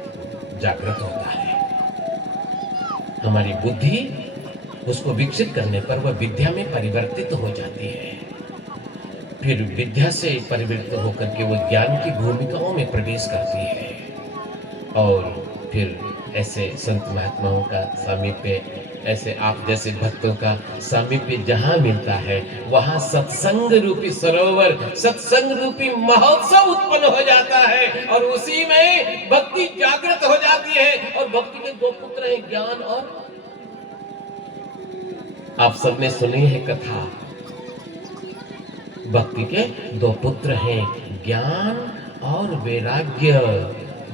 जागृत होता है। हमारी बुद्धि उसको विकसित करने पर वह विद्या में परिवर्तित हो जाती है, फिर विद्या से परिवर्तित होकर के वो ज्ञान की भूमिकाओं में प्रवेश करती है, और फिर ऐसे संत महात्माओं का सामीप्य, ऐसे आप जैसे भक्तों का सामीप्य जहाँ मिलता है, वहाँ सत्संग रूपी सरोवर, सत्संग रूपी महोत्सव उत्पन्न हो जाता है, और उसी में भक्ति जागृत हो जाती है। और भक्ति के 2 पुत्र हैं, ज्ञान और आप सबने सुनी है कथा, भक्ति के दो पुत्र हैं, ज्ञान और वैराग्य।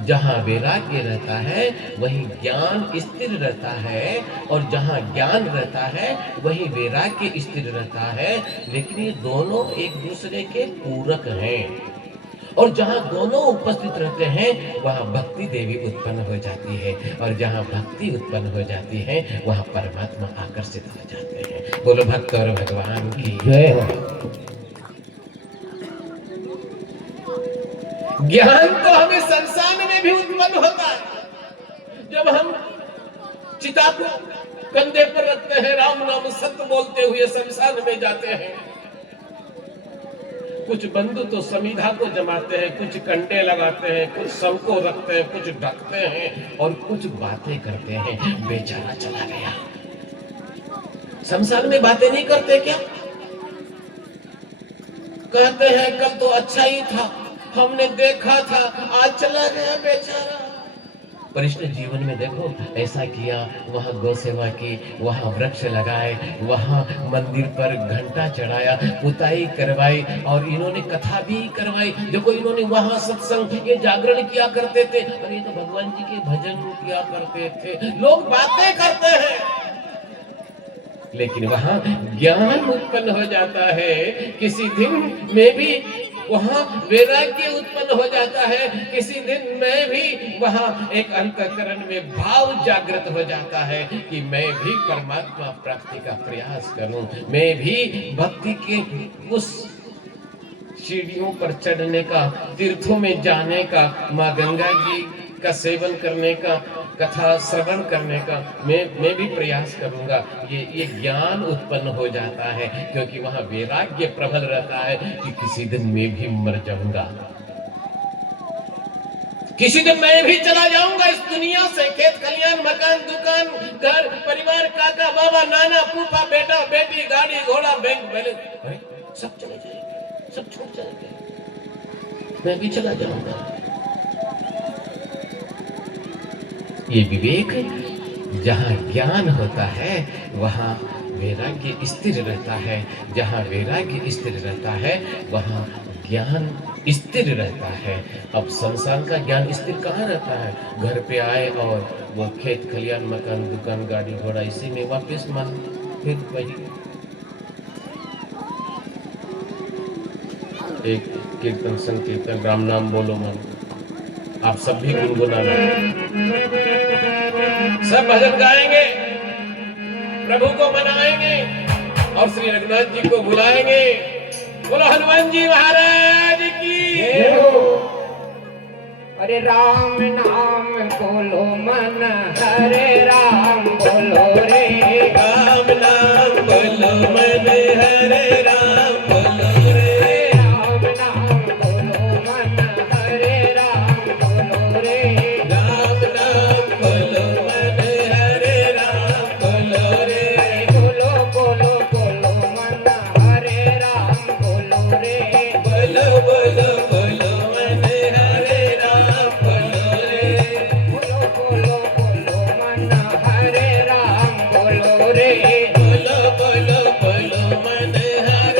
जहाँ वैराग्य रहता है वहीं ज्ञान स्थिर रहता है, और जहाँ ज्ञान रहता है वहीं वैराग्य स्थिर रहता है। लेकिन ये दोनों एक दूसरे के पूरक हैं, और जहाँ दोनों उपस्थित रहते हैं वहाँ भक्ति देवी उत्पन्न हो जाती है, और जहाँ भक्ति उत्पन्न हो जाती है वहाँ परमात्मा आकर्षित हो जाते हैं। बोलो भक्त और भगवान की जय हो। ज्ञान तो हमें संसार में भी उत्पन्न होता है। जब हम चिता को कंधे पर रखते हैं, राम नाम सत्य बोलते हुए संसार में जाते हैं, कुछ बंधु तो समीधा को जमाते हैं, कुछ कंडे लगाते हैं, कुछ शव को रखते हैं, कुछ ढकते हैं, और कुछ बातें करते हैं। बेचारा चला गया। संसार में बातें नहीं करते क्या? कहते हैं कल तो अच्छा ही था, हमने देखा था, आज चला गया बेचारा। पर इसने जीवन में देखो ऐसा किया, वहाँ गौ सेवा की, वहाँ वृक्ष लगाए, वहाँ मंदिर पर घंटा चढ़ाया, पुताई करवाई, और इन्होंने कथा भी करवाई। देखो इन्होंने वहाँ सत्संग, ये जागरण किया करते थे, और ये तो भगवान जी के भजन किया करते थे। लोग बातें करते हैं, लेकिन वहाँ ज्ञान उत्पन्न हो जाता है। किसी दिन में भी वहाँ वैराग्य उत्पन्न हो जाता है, किसी दिन में भी वहाँ एक अंतःकरण में भाव जागृत हो जाता है कि मैं भी परमात्मा प्राप्ति का प्रयास करूं, मैं भी भक्ति के उस सीढ़ियों पर चढ़ने का, तीर्थों में जाने का, माँ गंगा जी का सेवन करने का, कथा श्रवण करने का मैं भी प्रयास करूंगा। ये ज्ञान उत्पन्न हो जाता है, क्योंकि वहां वैराग्य प्रबल रहता है कि किसी दिन मैं भी मर जाऊंगा, किसी दिन मैं भी चला जाऊंगा इस दुनिया से। खेत खलियान, मकान, दुकान, घर परिवार, काका बाबा, नाना फूफा, बेटा बेटी, गाड़ी घोड़ा, बैंक बैलेंस सब चले जाएंगे, सब छूट जाएंगे, मैं भी चला जाऊंगा। ये विवेक, जहाँ ज्ञान होता है वहाँ वैराग्य स्थिर रहता है, जहाँ वैराग्य स्थिर रहता है वहाँ ज्ञान स्थिर रहता है। अब संसार का ज्ञान स्थिर कहाँ रहता है? घर पे आए और वो खेत खलियान, मकान, दुकान, गाड़ी घोड़ा, इसी में वापस मन फिर वही। एक कीर्तन संकीर्तन राम नाम बोलो मन, आप सब भी गुनगुनाना, सब भजन गाएंगे, प्रभु को मनाएंगे और श्री रघुनाथ जी को बुलाएंगे। बोलो हनुमान जी महाराज की। अरे राम नाम बोलो मन, हरे राम बोलो रे, राम नाम बोलो मन, हरे राम बोलो रे, राम नाम बोलो मन, हरे राम बोलो रे, राम नाम बोलो मन, हरे राम बोलो रे, बोलो बोलो बोलो मन, हरे राम बोलो रे, बोलो बोलो बोलो मन, हरे राम बोलो रे, बोलो बोलो बोलो मन, हरे राम बोलो रे, बोलो बोलो बोलो मन, हरे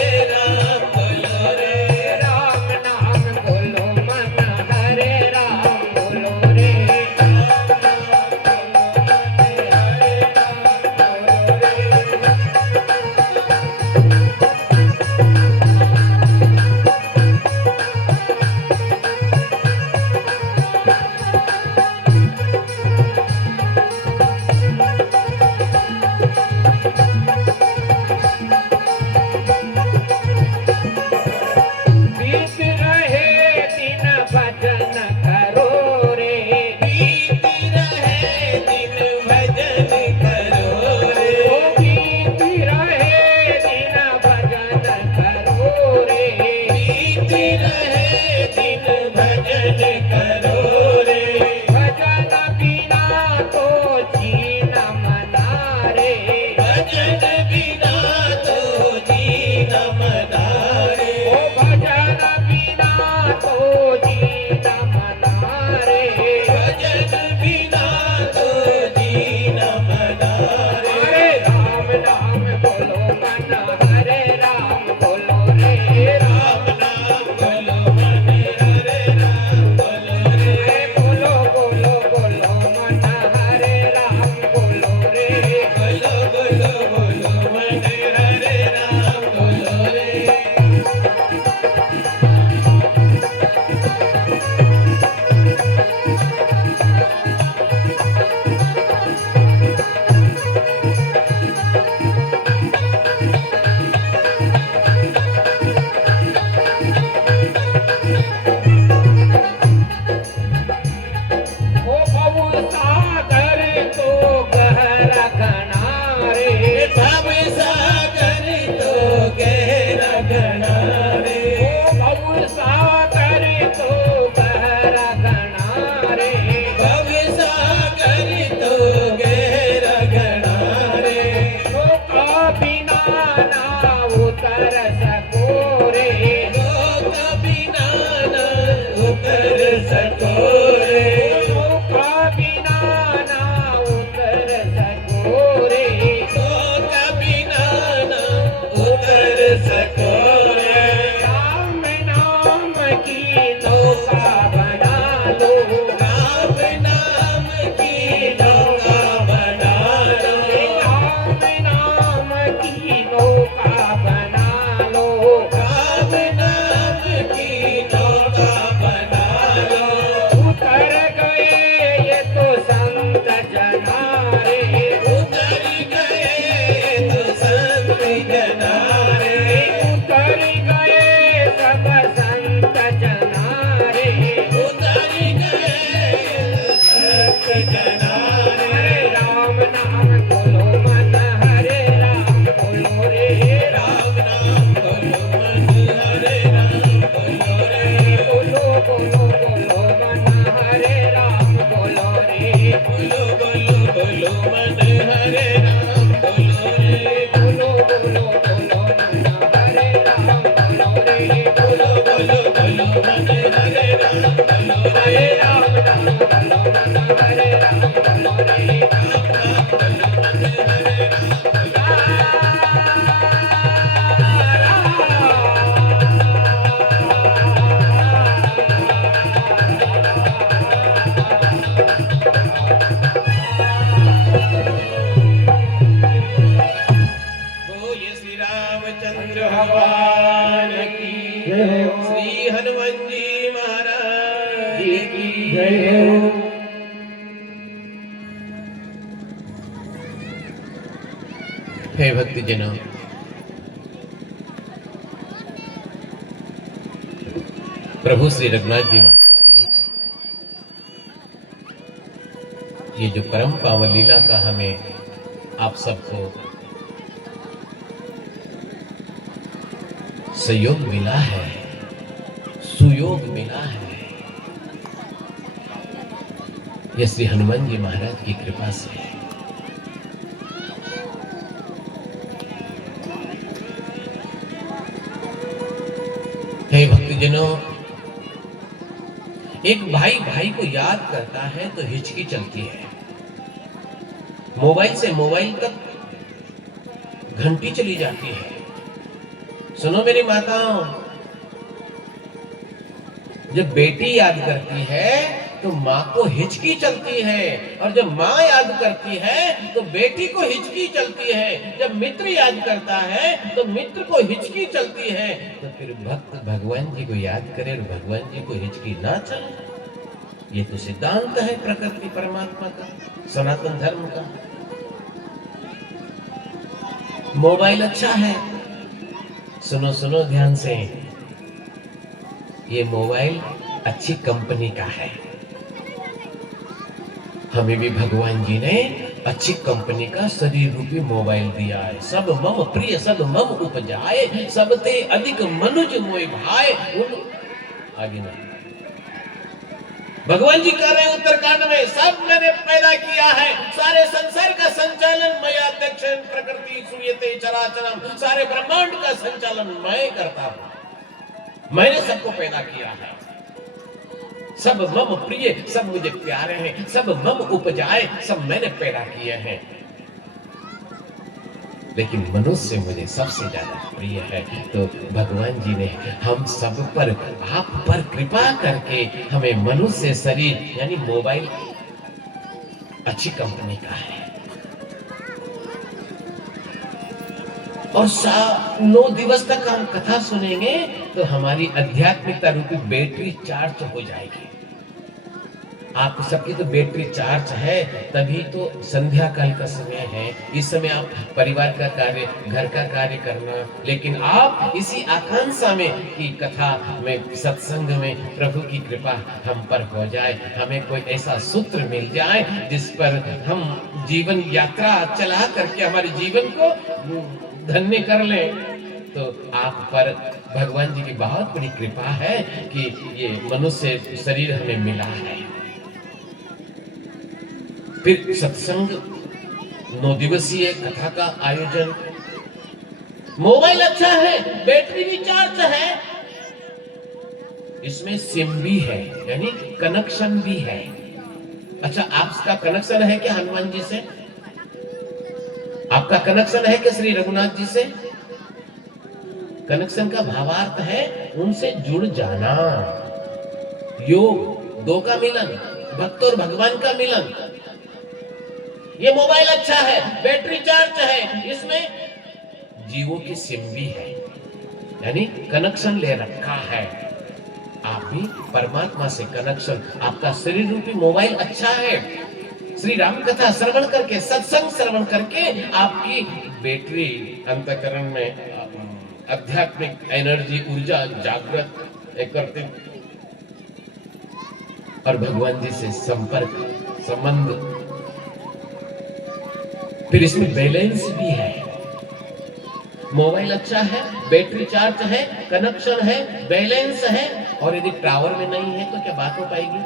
लाल की जय हो। श्री हनुमान जी महाराज जी की जय हो। हे भक्तजनों, प्रभु श्री रघुनाथ जी महाराज की ये जो परम पावन लीला का हमें आप सबको संयोग मिला है, सुयोग मिला है, ये श्री हनुमान जी महाराज की कृपा से है। हे भक्तजनों, एक भाई भाई को याद करता है तो हिचकी चलती है। मोबाइल से मोबाइल तक घंटी चली जाती है। सुनो मेरी माताओं, जब बेटी याद करती है तो माँ को हिचकी चलती है, और जब माँ याद करती है तो बेटी को हिचकी चलती है। जब मित्र याद करता है तो मित्र को हिचकी चलती है। तो फिर भक्त भगवान जी को याद करे और भगवान जी को हिचकी ना चले। ये तो सिद्धांत है प्रकृति परमात्मा का, सनातन धर्म का। मोबाइल अच्छा है, सुनो सुनो ध्यान से, ये मोबाइल अच्छी कंपनी का है। हमें भी भगवान जी ने अच्छी कंपनी का शरीर रूपी मोबाइल दिया है। सब मम प्रिय सब मम उपजाए, सब ते अधिक मनुज मोय भाए। आगे ना भगवान जी कह रहे हैं उत्तरकांड में, सब मैंने पैदा किया है, सारे संसार का संचालन मया दक्षिण प्रकृति सूयते चराचरम, सारे ब्रह्मांड का संचालन मैं करता हूं। मैंने सबको पैदा किया है। सब मम प्रिय, सब मुझे प्यारे हैं, सब मम उपजाए, सब मैंने पैदा किए हैं। लेकिन मनुष्य मुझे सबसे ज्यादा प्रिय है। तो भगवान जी ने हम सब पर, आप पर कृपा करके हमें मनुष्य शरीर यानी मोबाइल अच्छी कंपनी का है। और 9 दिवस तक हम कथा सुनेंगे तो हमारी आध्यात्मिकता रूपी बैटरी चार्ज हो जाएगी। आप सबकी तो बैटरी चार्ज है, तभी तो संध्या काल का समय है। इस समय आप परिवार का कार्य, घर का कार्य करना, लेकिन आप इसी आकांक्षा में कि कथा में, सत्संग में प्रभु की कृपा हम पर हो जाए, हमें कोई ऐसा सूत्र मिल जाए जिस पर हम जीवन यात्रा चला करके हमारे जीवन को धन्य कर ले। तो आप पर भगवान जी की बहुत बड़ी कृपा है कि ये मनुष्य शरीर हमें मिला है। फिर सत्संग, 9 दिवसीय कथा का आयोजन। मोबाइल अच्छा है, बैटरी भी चार्ज है, इसमें सिम भी है यानी कनेक्शन भी है। अच्छा, आपका कनेक्शन है क्या हनुमान जी से? आपका कनेक्शन है क्या श्री रघुनाथ जी से? कनेक्शन का भावार्थ है उनसे जुड़ जाना, योग, दो का मिलन, भक्त और भगवान का मिलन। ये मोबाइल अच्छा है, बैटरी चार्ज है, इसमें जियो की सिम भी है यानी कनेक्शन ले रखा है। आप भी परमात्मा से कनेक्शन, आपका शरीर रूपी मोबाइल अच्छा है। श्री राम कथा श्रवण करके, सत्संग श्रवण करके आपकी बैटरी अंतःकरण में आध्यात्मिक एनर्जी, ऊर्जा जागृत करते, और भगवान जी से संपर्क, संबंध। फिर इसमें बैलेंस भी है। मोबाइल अच्छा है, बैटरी चार्ज है, कनेक्शन है, बैलेंस है, और यदि टावर में नहीं है तो क्या बात हो पाएगी?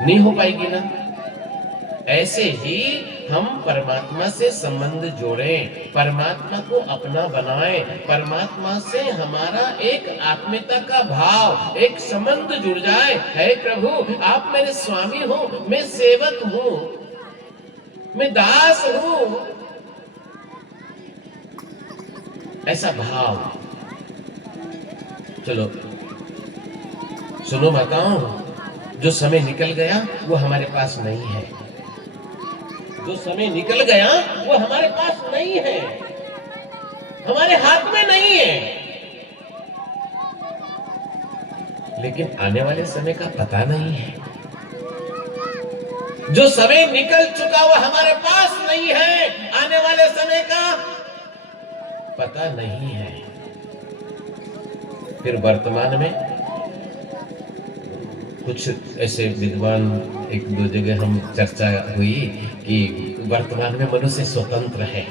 नहीं हो पाएगी ना। ऐसे ही हम परमात्मा से संबंध जोड़ें, परमात्मा को अपना बनाएं, परमात्मा से हमारा एक आत्मीयता का भाव, एक संबंध जुड़ जाए। हे प्रभु, आप मेरे स्वामी हो, मैं सेवक हूं, मैं दास हूं, ऐसा भाव। चलो सुनो माताओं, जो समय निकल गया वो हमारे पास नहीं है। जो समय निकल गया वो हमारे पास नहीं है, हमारे हाथ में नहीं है। लेकिन आने वाले समय का पता नहीं है। जो समय निकल चुका वो हमारे पास नहीं है, आने वाले समय का पता नहीं है। फिर वर्तमान में कुछ ऐसे विद्वान, एक दो जगह हम चर्चा हुई कि वर्तमान में मनुष्य स्वतंत्र है,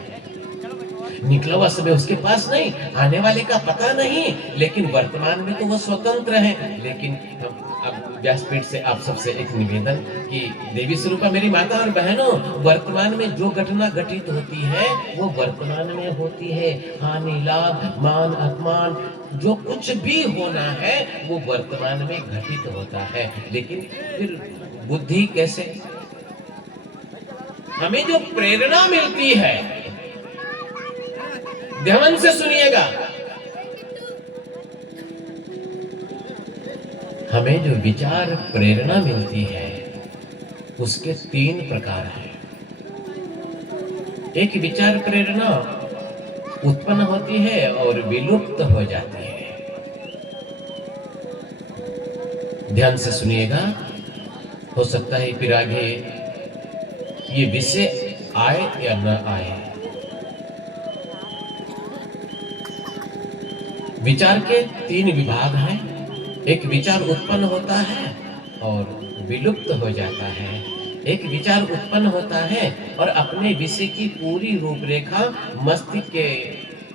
निकला हुआ समय उसके पास नहीं, आने वाले का पता नहीं, लेकिन वर्तमान में तो वह स्वतंत्र है। लेकिन हम अब व्यासपीठ से आप सबसे एक निवेदन कि देवी स्वरूपा मेरी माता और बहनों, वर्तमान में जो घटना घटित होती है वो वर्तमान में होती है। हानि लाभ मान अपमान जो कुछ भी होना है वो वर्तमान में घटित होता है। लेकिन फिर बुद्धि कैसे, हमें जो प्रेरणा मिलती है, ध्यान से सुनिएगा, हमें जो विचार प्रेरणा मिलती है उसके 3 प्रकार हैं। एक विचार प्रेरणा उत्पन्न होती है और विलुप्त हो जाती है। ध्यान से सुनिएगा, हो सकता है फिर आगे ये विषय आए या न आए। विचार के 3 विभाग हैं। एक विचार उत्पन्न होता है और विलुप्त हो जाता है। एक विचार उत्पन्न होता है और अपने विषय की पूरी रूपरेखा मस्तिष्क के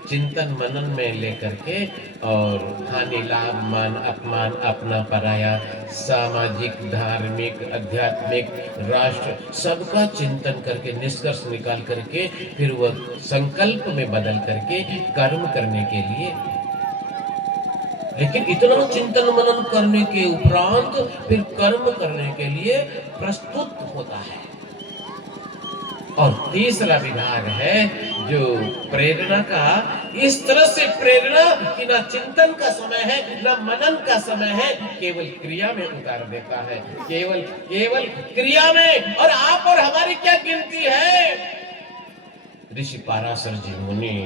चिंतन मनन में लेकर के और हानि लाभ मान अपमान अपना पराया सामाजिक धार्मिक आध्यात्मिक राष्ट्र सबका चिंतन करके निष्कर्ष निकाल करके फिर वह संकल्प में बदल करके कर्म करने के लिए, लेकिन इतना चिंतन मनन करने के उपरांत फिर कर्म करने के लिए प्रस्तुत होता है। और तीसरा विभाग है जो प्रेरणा का, इस तरह से प्रेरणा कि ना चिंतन का समय है ना मनन का समय है, केवल क्रिया में उतार देता है, केवल क्रिया में। और आप और हमारी क्या गिनती है। ऋषि पाराशर जी मुनि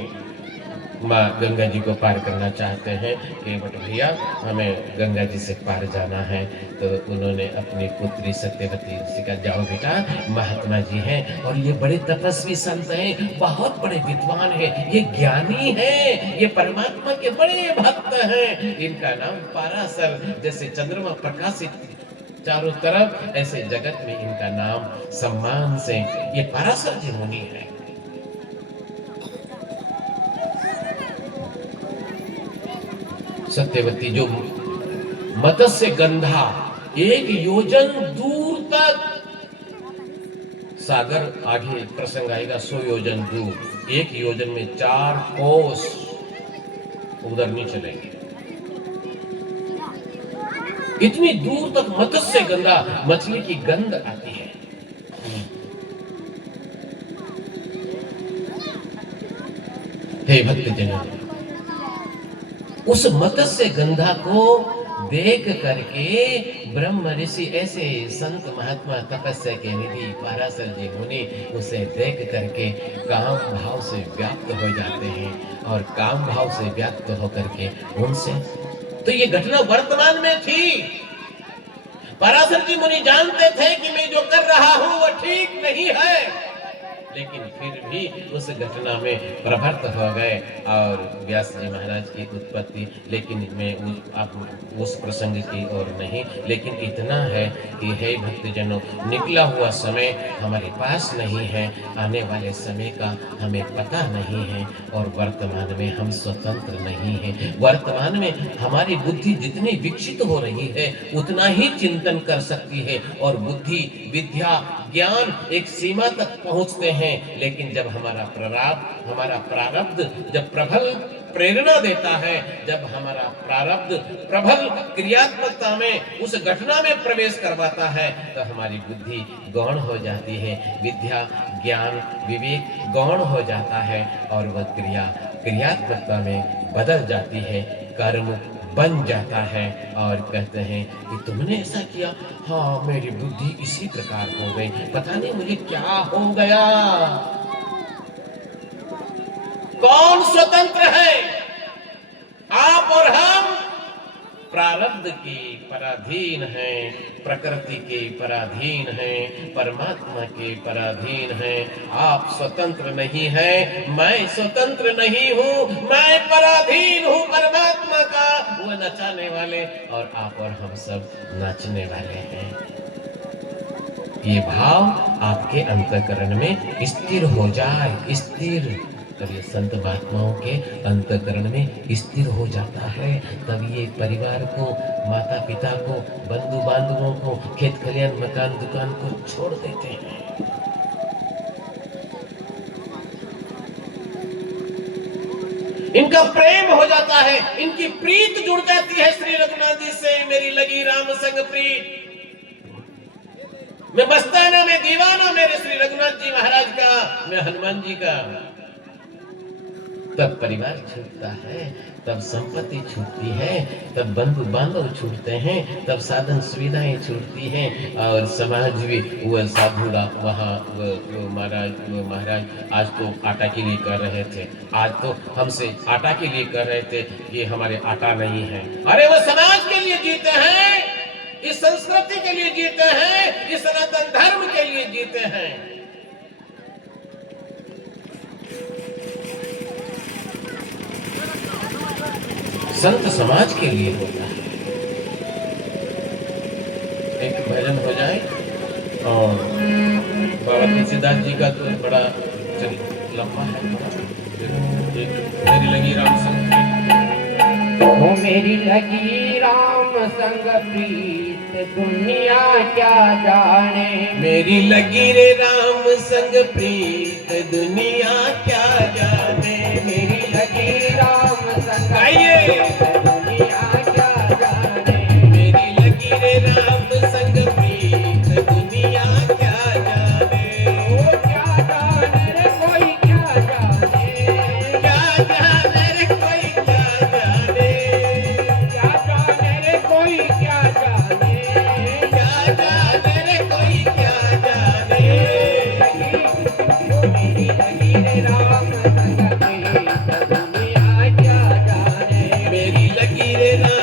माँ गंगा जी को पार करना चाहते हैं कि बट भैया हमें गंगा जी से पार जाना है। तो उन्होंने अपनी पुत्री सत्यवती से कहा जाओ बेटा, महात्मा जी हैं और ये बड़े तपस्वी संत हैं, बहुत बड़े विद्वान हैं, ये ज्ञानी हैं, ये परमात्मा के बड़े भक्त हैं, इनका नाम पाराशर, जैसे चंद्रमा प्रकाशित चारों तरफ ऐसे जगत में इनका नाम सम्मान से ये पाराशर जी मुनि है। सत्यवती जो मत्स्य गंधा 1 योजन दूर तक, सागर आगे प्रसंग आएगा 100 योजन दूर, 1 योजन में 4 कोस, उधर नहीं चलेंगे, इतनी दूर तक मत्स्य गंधा मछली की गंध आती है। हे भक्तजनों, उस मत्स्य गंधा को देख करके ब्रह्म ऋषि ऐसे संत महात्मा तपस्या के निधि पाराशर जी मुनि उसे देख करके काम भाव से व्याप्त हो जाते हैं और काम भाव से व्याप्त होकर के उनसे, तो ये घटना वर्तमान में थी। पाराशर जी मुनि जानते थे कि मैं जो कर रहा हूं वो ठीक नहीं है, लेकिन फिर भी उस घटना में प्रवृत्त हो गए और व्यास जी महाराज की उत्पत्ति, लेकिन मैं उस प्रसंग की ओर नहीं, लेकिन इतना है कि हे भक्तजनों, निकला हुआ समय हमारे पास नहीं है, आने वाले समय का हमें पता नहीं है और वर्तमान में हम स्वतंत्र नहीं हैं। वर्तमान में हमारी बुद्धि जितनी विकसित हो रही है उतना ही चिंतन कर सकती है और बुद्धि विद्या ज्ञान एक सीमा तक पहुंचते हैं, लेकिन जब हमारा प्रारब्ध जब प्रबल प्रेरणा देता है, जब हमारा प्रारब्ध प्रबल क्रियात्मकता में उस घटना में प्रवेश करवाता है, तो हमारी बुद्धि गौण हो जाती है, विद्या ज्ञान विवेक गौण हो जाता है और वह क्रियात्मकता में बदल जाती है, कर्म बन जाता है। और कहते हैं कि तुमने ऐसा किया, हाँ मेरी बुद्धि इसी प्रकार हो गई, पता नहीं मुझे क्या हो गया। कौन स्वतंत्र है, आप और हम? प्रारब्ध के पराधीन हैं, प्रकृति के पराधीन हैं, परमात्मा के पराधीन हैं। आप स्वतंत्र नहीं हैं, मैं स्वतंत्र नहीं हूँ, मैं पराधीन हूँ परमात्मा का। वो नचाने वाले और आप और हम सब नाचने वाले हैं। ये भाव आपके अंतःकरण में स्थिर हो जाए, स्थिर। तब ये संत महात्माओं के अंतःकरण में स्थिर हो जाता है। तब ये परिवार को, माता पिता को, बंधु बांधवों को, खेत खलियान मकान दुकान को छोड़ देते हैं। इनका प्रेम हो जाता है, इनकी प्रीत जुड़ जाती है श्री रघुनाथ जी से। मेरी लगी राम संग प्रीत, मैं मस्ताना में दीवाना मेरे श्री रघुनाथ जी महाराज का, मैं हनुमान जी का। तब परिवार छूटता है, तब संपत्ति छूटती है, तब बंधु बांधव छूटते हैं, तब साधन सुविधाएं छूटती हैं। और समाज भी वह साधु वहाँ वो महाराज आज तो आटा के लिए कर रहे थे, आज तो हमसे आटा के लिए कर रहे थे, ये हमारे आटा नहीं है। अरे वो समाज के लिए जीते हैं, इस संस्कृति के लिए जीते हैं, इस सनातन धर्म के लिए जीते हैं। संत समाज के लिए होता है। एक भजन हो जाए और बाबा तुलसीदास जी का तो बड़ा लंबा है। मेरी लगी राम संग, वो मेरी लगी राम संग प्रीत दुनिया क्या जाने। मेरी लगी रे राम संग प्रीत दुनिया क्या जाने। मेरी लगी राम संग गाइए। दुनिया क्या जाने। मेरी लगी रे राम संग प्रीत दुनिया क्या जाने। ओ क्या जाने रे कोई क्या जाने। क्या जाने रे कोई क्या जाने। क्या जाने रे कोई क्या जाने। क्या जाने रे कोई क्या जाने। मेरी लगी रे राम संग प्रीत दुनिया क्या जाने। मेरी लगी रे राम